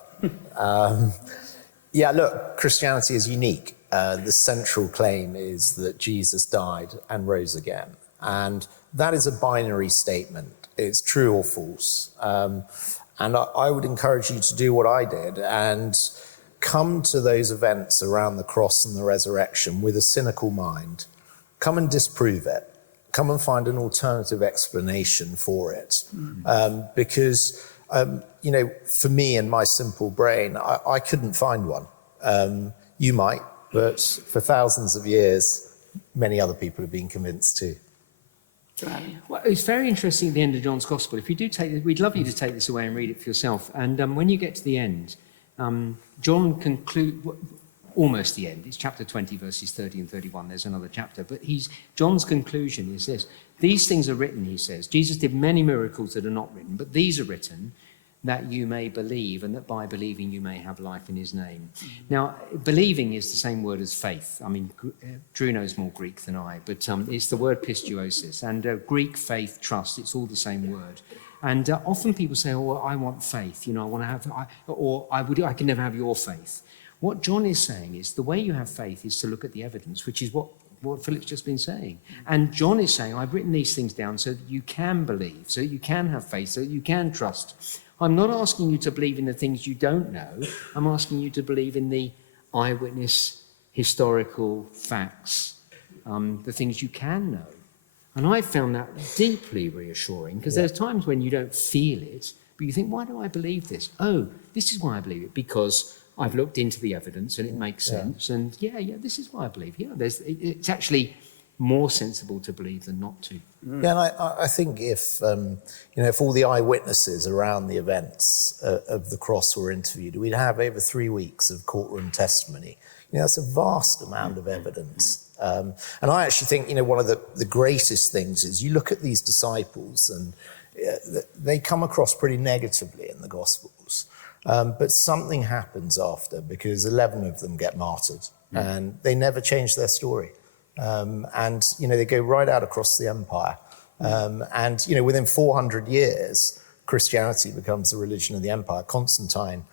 Yeah, look, Christianity is unique. The central claim is that Jesus died and rose again. And that is a binary statement. It's true or false. And I would encourage you to do what I did and come to those events around the cross and the resurrection with a cynical mind. Come and disprove it. Come and find an alternative explanation for it. Because, for me and my simple brain, I couldn't find one. You might, but for thousands of years, many other people have been convinced too. Well, it's very interesting at the end of John's Gospel. If you do take it, we'd love you to take this away and read it for yourself. And when you get to the end, John concludes, almost the end, it's chapter 20, verses 30 and 31, there's another chapter, but John's conclusion is this: these things are written, he says. Jesus did many miracles that are not written, but these are written that you may believe, and that by believing you may have life in his name. Now, believing is the same word as faith. I mean, Drew knows more Greek than I, but it's the word pistuosis, and Greek, faith, trust, it's all the same word. And often people say, oh, well, I want faith, I want to have, I can never have your faith. What John is saying is the way you have faith is to look at the evidence, which is what Philip's just been saying. And John is saying, I've written these things down so that you can believe, so that you can have faith, so that you can trust. I'm not asking you to believe in the things you don't know. I'm asking you to believe in the eyewitness, historical facts, the things you can know. And I found that deeply reassuring, because there's times when you don't feel it, but you think, why do I believe this? Oh, this is why I believe it, because I've looked into the evidence and it makes sense. And this is why I believe. It's actually more sensible to believe than not to. Yeah, and I think if all the eyewitnesses around the events of the cross were interviewed, we'd have over 3 weeks of courtroom testimony. That's a vast amount of evidence. And I actually think, one of the greatest things is you look at these disciples and they come across pretty negatively in the Gospels. But something happens after, because 11 of them get martyred and they never change their story. They go right out across the empire. Within 400 years, Christianity becomes the religion of the empire. Constantine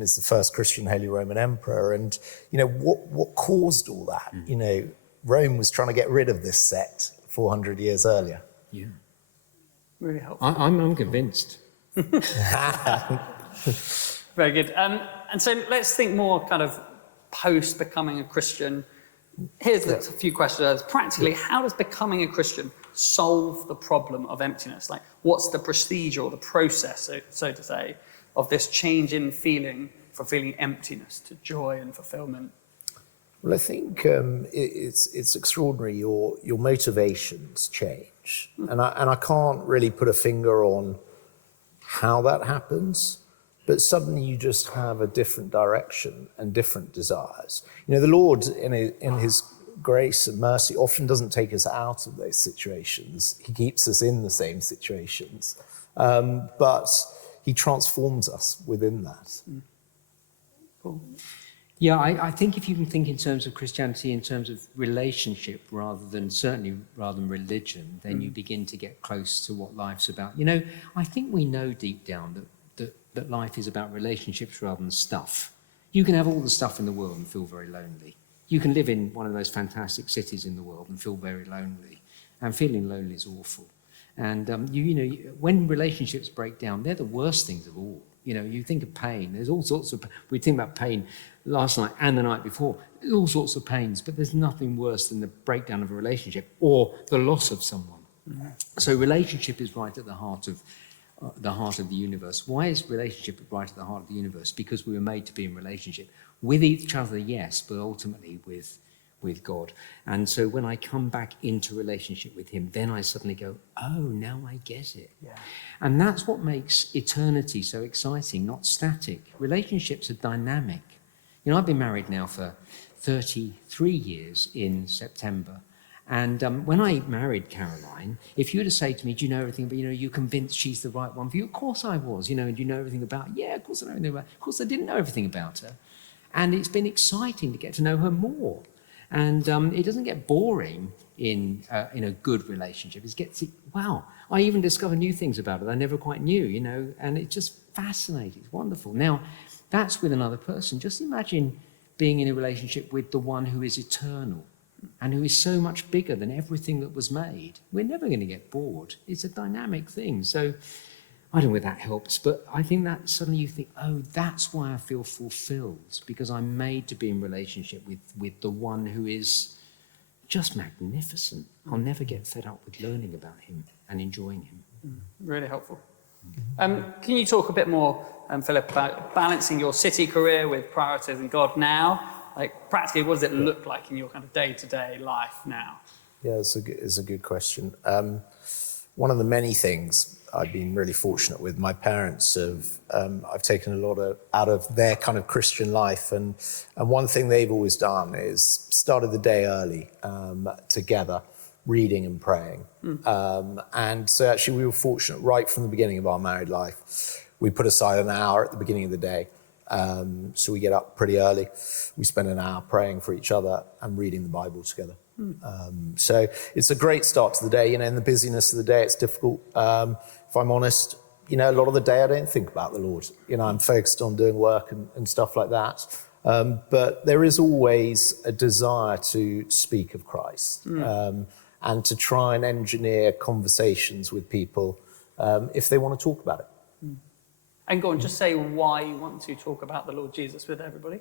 is the first Christian Holy Roman Emperor. And, what caused all that? Rome was trying to get rid of this sect 400 years earlier. Yeah. Really helpful. I'm convinced. Very good. And so let's think more kind of post becoming a Christian. Here's a few questions. Practically, how does becoming a Christian solve the problem of emptiness? Like, what's the procedure or the process, so to say, of this change in feeling, from feeling emptiness to joy and fulfillment? Well, I think it's extraordinary. Your motivations change, and I can't really put a finger on how that happens. But suddenly you just have a different direction and different desires. The Lord, in his grace and mercy, often doesn't take us out of those situations. He keeps us in the same situations. But he transforms us within that. Cool. Yeah, I think if you can think in terms of Christianity, in terms of relationship rather than religion, then you begin to get close to what life's about. I think we know deep down that life is about relationships rather than stuff. You can have all the stuff in the world and feel very lonely. You can live in one of the most fantastic cities in the world and feel very lonely. And feeling lonely is awful. And when relationships break down, they're the worst things of all. You think of pain. There's all sorts of. We think about pain last night and the night before. There's all sorts of pains, but there's nothing worse than the breakdown of a relationship or the loss of someone. Mm-hmm. So relationship is right at the heart of the universe. Why is relationship right at the heart of the universe? Because we were made to be in relationship with each other, yes, but ultimately with God. And so when I come back into relationship with him, then I suddenly go, oh, now I get it. Yeah. And that's what makes eternity so exciting, not static. Relationships are dynamic. I've been married now for 33 years in September. And when I married Caroline, if you were to say to me, do you know everything, but you're convinced she's the right one for you? Of course I was, and do you know everything about her? Yeah, of course I know everything about her. Of course I didn't know everything about her. And it's been exciting to get to know her more. And it doesn't get boring in a good relationship. Wow, I even discover new things about her that I never quite knew, and it's just fascinating. It's wonderful. Now, that's with another person. Just imagine being in a relationship with the one who is eternal and who is so much bigger than everything that was made. We're never going to get bored. It's a dynamic thing. So I don't know whether that helps, but I think that suddenly you think, oh, that's why I feel fulfilled, because I'm made to be in relationship with the one who is just magnificent. I'll never get fed up with learning about him and enjoying him. Really helpful. Can you talk a bit more, Philip, about balancing your city career with prioritizing God now? Like, practically, what does it look like in your kind of day-to-day life now? Yeah, it's a good question. One of the many things I've been really fortunate with, my parents I've taken a lot out of their kind of Christian life, and one thing they've always done is started the day early together, reading and praying. And so actually we were fortunate right from the beginning of our married life. We put aside an hour at the beginning of the day. So we get up pretty early. We spend an hour praying for each other and reading the Bible together. So it's a great start to the day. In the busyness of the day, it's difficult. If I'm honest, a lot of the day I don't think about the Lord. I'm focused on doing work and stuff like that. But there is always a desire to speak of Christ and to try and engineer conversations with people if they want to talk about it. And go on, just say why you want to talk about the Lord Jesus with everybody.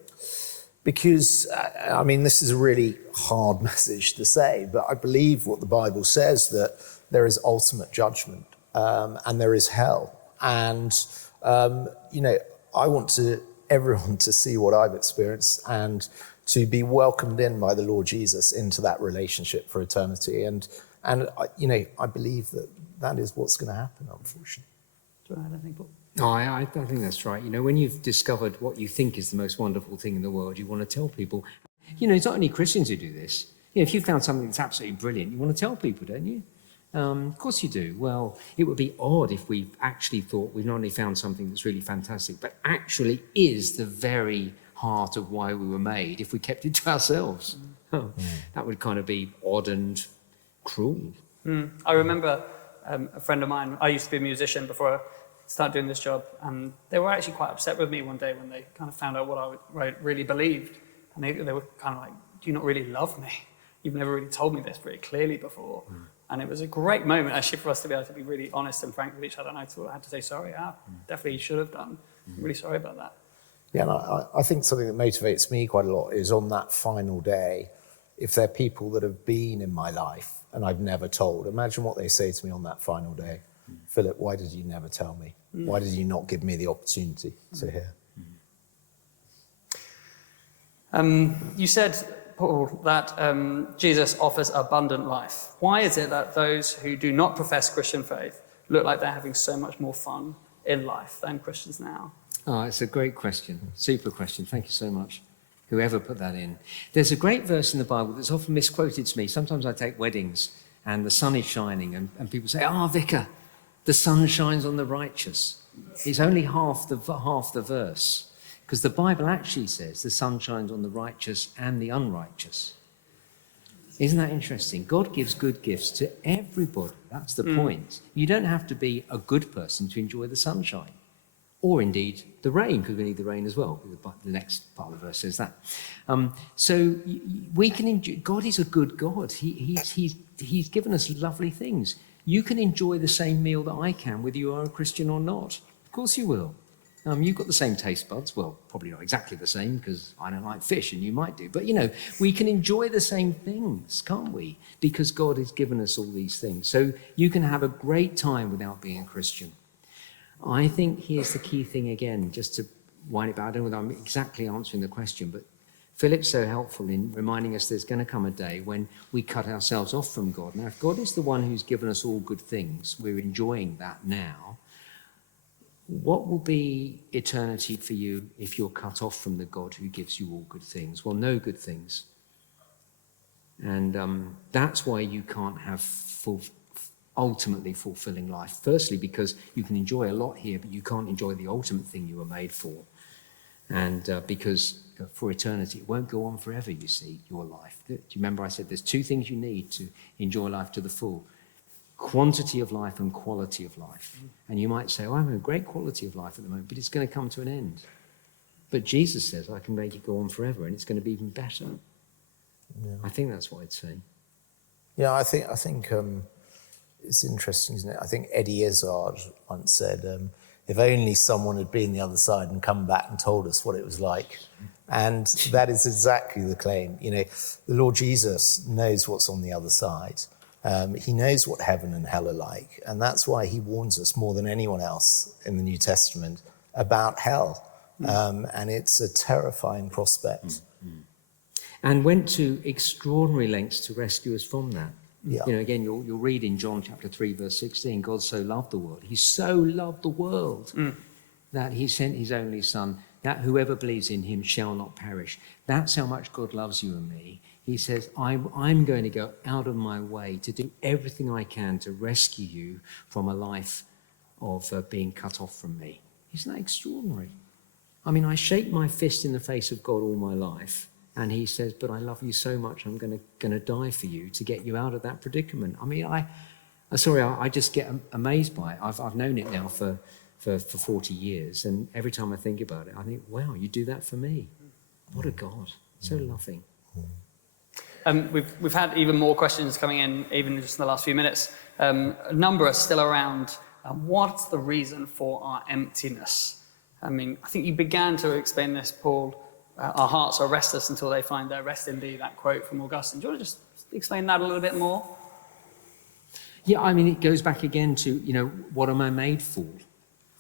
Because, I mean, this is a really hard message to say, but I believe what the Bible says, that there is ultimate judgment and there is hell. And, I want everyone to see what I've experienced and to be welcomed in by the Lord Jesus into that relationship for eternity. And I believe that is what's going to happen, unfortunately. Do you want to add anything, Paul? No, I think that's right. When you've discovered what you think is the most wonderful thing in the world, you want to tell people. It's not only Christians who do this. If you found something that's absolutely brilliant, you want to tell people, don't you? Of course you do. Well, it would be odd if we actually thought we've not only found something that's really fantastic, but actually is the very heart of why we were made, if we kept it to ourselves. That would kind of be odd and cruel. I remember a friend of mine, I used to be a musician before I started doing this job, and they were actually quite upset with me one day when they kind of found out what I really believed. And they were kind of like, do you not really love me? You've never really told me this very clearly before. And it was a great moment, actually, for us to be able to be really honest and frank with each other. And I thought I had to say, sorry, I definitely should have done. I'm really sorry about that. Yeah, and I think something that motivates me quite a lot is on that final day, if there are people that have been in my life and I've never told, imagine what they say to me on that final day. Philip, why did you never tell me? Why did you not give me the opportunity to hear? You said, Paul, that Jesus offers abundant life. Why is it that those who do not profess Christian faith look like they're having so much more fun in life than Christians now? Oh, it's a great question. Super question. Thank you so much, whoever put that in. There's a great verse in the Bible that's often misquoted to me. Sometimes I take weddings and the sun is shining and people say, vicar, the sun shines on the righteous. It's only half the verse, because the Bible actually says the sun shines on the righteous and the unrighteous. Isn't that interesting? God gives good gifts to everybody. That's the point. You don't have to be a good person to enjoy the sunshine, or indeed the rain, because we need the rain as well. The next part of the verse says that. So we can enjoy. God is a good God. He's given us lovely things. You can enjoy the same meal that I can, whether you are a Christian or not. Of course you will. You've got the same taste buds. Well, probably not exactly the same, because I don't like fish and you might do. But, we can enjoy the same things, can't we? Because God has given us all these things. So you can have a great time without being a Christian. I think here's the key thing again, just to wind it back. I don't know whether I'm exactly answering the question, but Philip's so helpful in reminding us there's going to come a day when we cut ourselves off from God. Now, if God is the one who's given us all good things, we're enjoying that now. What will be eternity for you if you're cut off from the God who gives you all good things? Well, no good things. And that's why you can't have ultimately fulfilling life. Firstly, because you can enjoy a lot here, but you can't enjoy the ultimate thing you were made for. And because for eternity, it won't go on forever, you see, your life. Do you remember I said there's two things you need to enjoy life to the full? Quantity of life and quality of life. And you might say, I'm having a great quality of life at the moment, but it's going to come to an end. But Jesus says, I can make it go on forever, and it's going to be even better. Yeah. I think that's what I'd say. Yeah, I think it's interesting, isn't it? I think Eddie Izzard once said, if only someone had been the other side and come back and told us what it was like. And that is exactly the claim. The Lord Jesus knows what's on the other side. He knows what heaven and hell are like. And that's why he warns us more than anyone else in the New Testament about hell. And it's a terrifying prospect. And went to extraordinary lengths to rescue us from that. Yeah. Again, you'll read in John chapter 3, verse 16, God so loved the world. He so loved the world that he sent his only son, that whoever believes in him shall not perish. That's how much God loves you and me. He says, I'm going to go out of my way to do everything I can to rescue you from a life of being cut off from me. Isn't that extraordinary? I mean, I shake my fist in the face of God all my life, and he says, but I love you so much, I'm going to die for you to get you out of that predicament. I mean, I just get amazed by it. I've known it now for 40 years, and every time I think about it, I think, wow, you do that for me. What a God, so loving. We've had even more questions coming in, even just in the last few minutes. A number are still around. What's the reason for our emptiness? I mean, I think you began to explain this, Paul. Our hearts are restless until they find their rest in thee, that quote from Augustine. Do you want to just explain that a little bit more? Yeah, I mean, it goes back again to, what am I made for?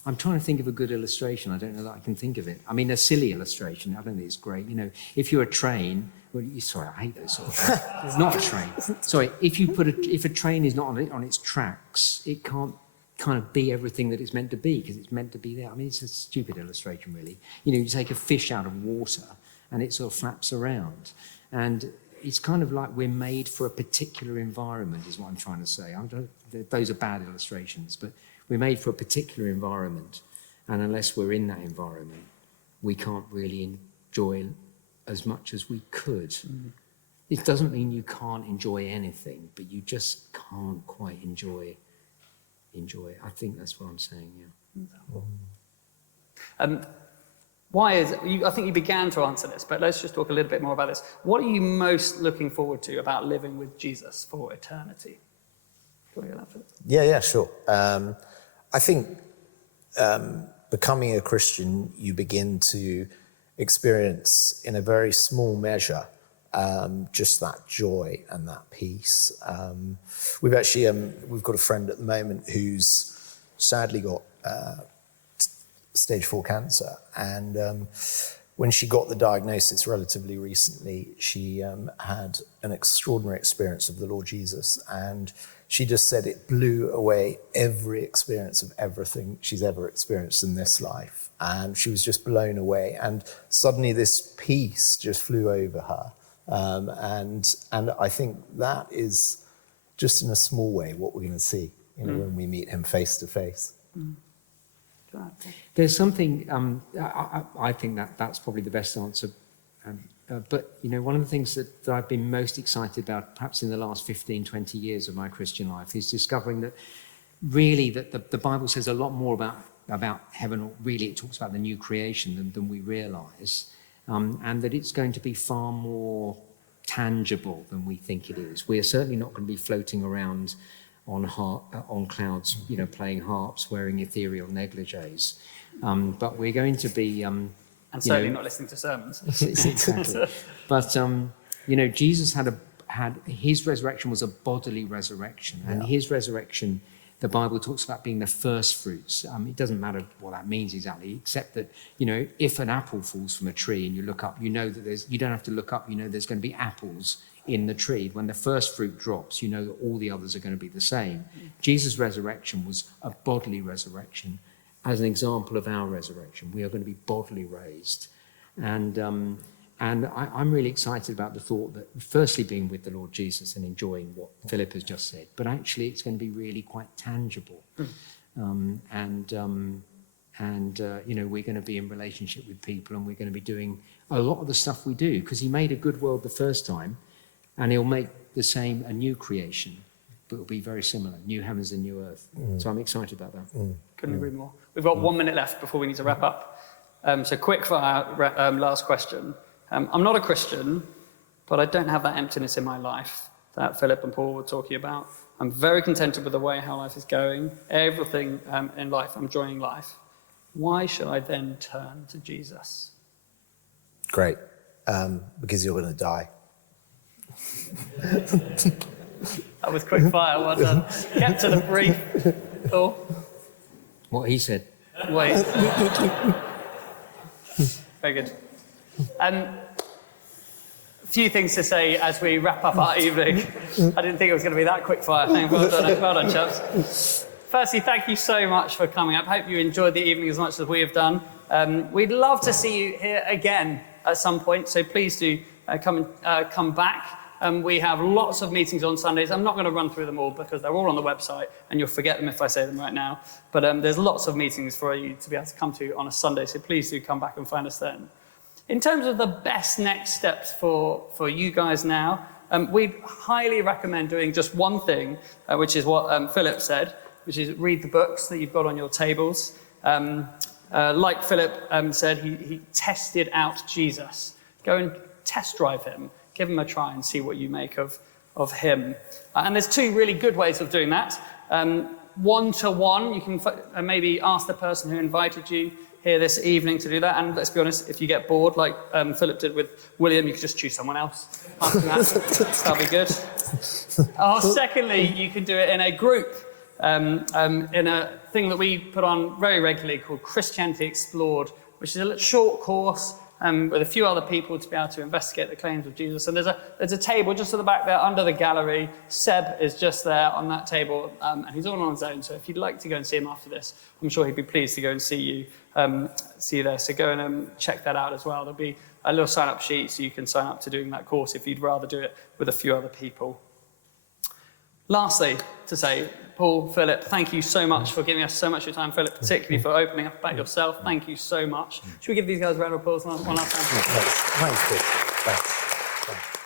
I'm trying to think of a good illustration. I don't know that I can think of it. I mean, a silly illustration. I don't think it's great. If you're a train, sorry, I hate those sort of things. It's not a train. Sorry, if a train is not on its tracks, it can't kind of be everything that it's meant to be because it's meant to be there. I mean, it's a stupid illustration, really. You take a fish out of water and it sort of flaps around. And it's kind of like we're made for a particular environment, is what I'm trying to say. Those are bad illustrations, but we're made for a particular environment. And unless we're in that environment, we can't really enjoy as much as we could. It doesn't mean you can't enjoy anything, but you just can't quite enjoy. I think that's what I'm saying, yeah. Why is it? I think you began to answer this, but let's just talk a little bit more about this. What are you most looking forward to about living with Jesus for eternity? Can we get that, Philip? Yeah, sure. I think becoming a Christian, you begin to experience in a very small measure just that joy and that peace. We've got a friend at the moment who's sadly got stage 4 cancer, and when she got the diagnosis relatively recently, she had an extraordinary experience of the Lord Jesus, and she just said it blew away every experience of everything she's ever experienced in this life, and she was just blown away, and suddenly this peace just flew over her. And I think that is just in a small way what we're going to see, when we meet him face to face. There's something, I think that's probably the best answer. But, one of the things that I've been most excited about, perhaps in the last 15, 20 years of my Christian life, is discovering that really that the Bible says a lot more about heaven, or really it talks about the new creation than we realise. And that it's going to be far more tangible than we think it is. We're certainly not going to be floating around on clouds, playing harps, wearing ethereal negligees. But we're going to be... and certainly not listening to sermons. Exactly. But, Jesus had his resurrection was a bodily resurrection. And his resurrection, the Bible talks about being the first fruits. It doesn't matter what that means exactly, except that, if an apple falls from a tree and you look up, that you don't have to look up, there's going to be apples in the tree. When the first fruit drops, that all the others are going to be the same. Jesus' resurrection was a bodily resurrection as an example of our resurrection. We are going to be bodily raised. And I'm really excited about the thought that, firstly, being with the Lord Jesus and enjoying what Philip has just said, but actually it's going to be really quite tangible. We're going to be in relationship with people, and we're going to be doing a lot of the stuff we do, because he made a good world the first time, and he'll make the same a new creation, but it'll be very similar, new heavens and new earth. So I'm excited about that. Couldn't agree more. We've got 1 minute left before we need to wrap up. So quick fire, last question. I'm not a Christian, but I don't have that emptiness in my life that Philip and Paul were talking about. I'm very contented with the way how life is going. Everything in life, I'm enjoying life. Why should I then turn to Jesus? Great. Because you're going to die. That was quick fire, well done. Kept to the brief. Cool. What he said. Wait. Very good. A few things to say as we wrap up our evening. I didn't think it was going to be that quick fire thing. Well done, chaps. Firstly, thank you so much for coming up. Hope you enjoyed the evening as much as we have done. We'd love to see you here again at some point, so please do come back. We have lots of meetings on Sundays. I'm not going to run through them all because they're all on the website, and you'll forget them if I say them right now. But there's lots of meetings for you to be able to come to on a Sunday, so please do come back and find us then. In terms of the best next steps for you guys now, we'd highly recommend doing just one thing, which is what Philip said, which is read the books that you've got on your tables. Like Philip said, he tested out Jesus go and test drive him, give him a try and see what you make of him. And there's two really good ways of doing that. One-to-one, you can maybe ask the person who invited you here this evening to do that. And let's be honest, if you get bored, like Philip did with William, you can just choose someone else after that. That'll be good. Or secondly, you can do it in a group, in a thing that we put on very regularly called Christianity Explored, which is a short course with a few other people to be able to investigate the claims of Jesus. And there's a table just at the back there under the gallery. Seb is just there on that table, and he's all on his own. So if you'd like to go and see him after this, I'm sure he'd be pleased to go and see you there. So go and check that out as well. There'll be a little sign-up sheet so you can sign up to doing that course if you'd rather do it with a few other people. Lastly, to say, Paul, Philip, thank you so much for giving us so much of your time. Philip, particularly for opening up about yourself. Thank you so much. Should we give these guys a round of applause one last time? Thanks, Paul. Thanks.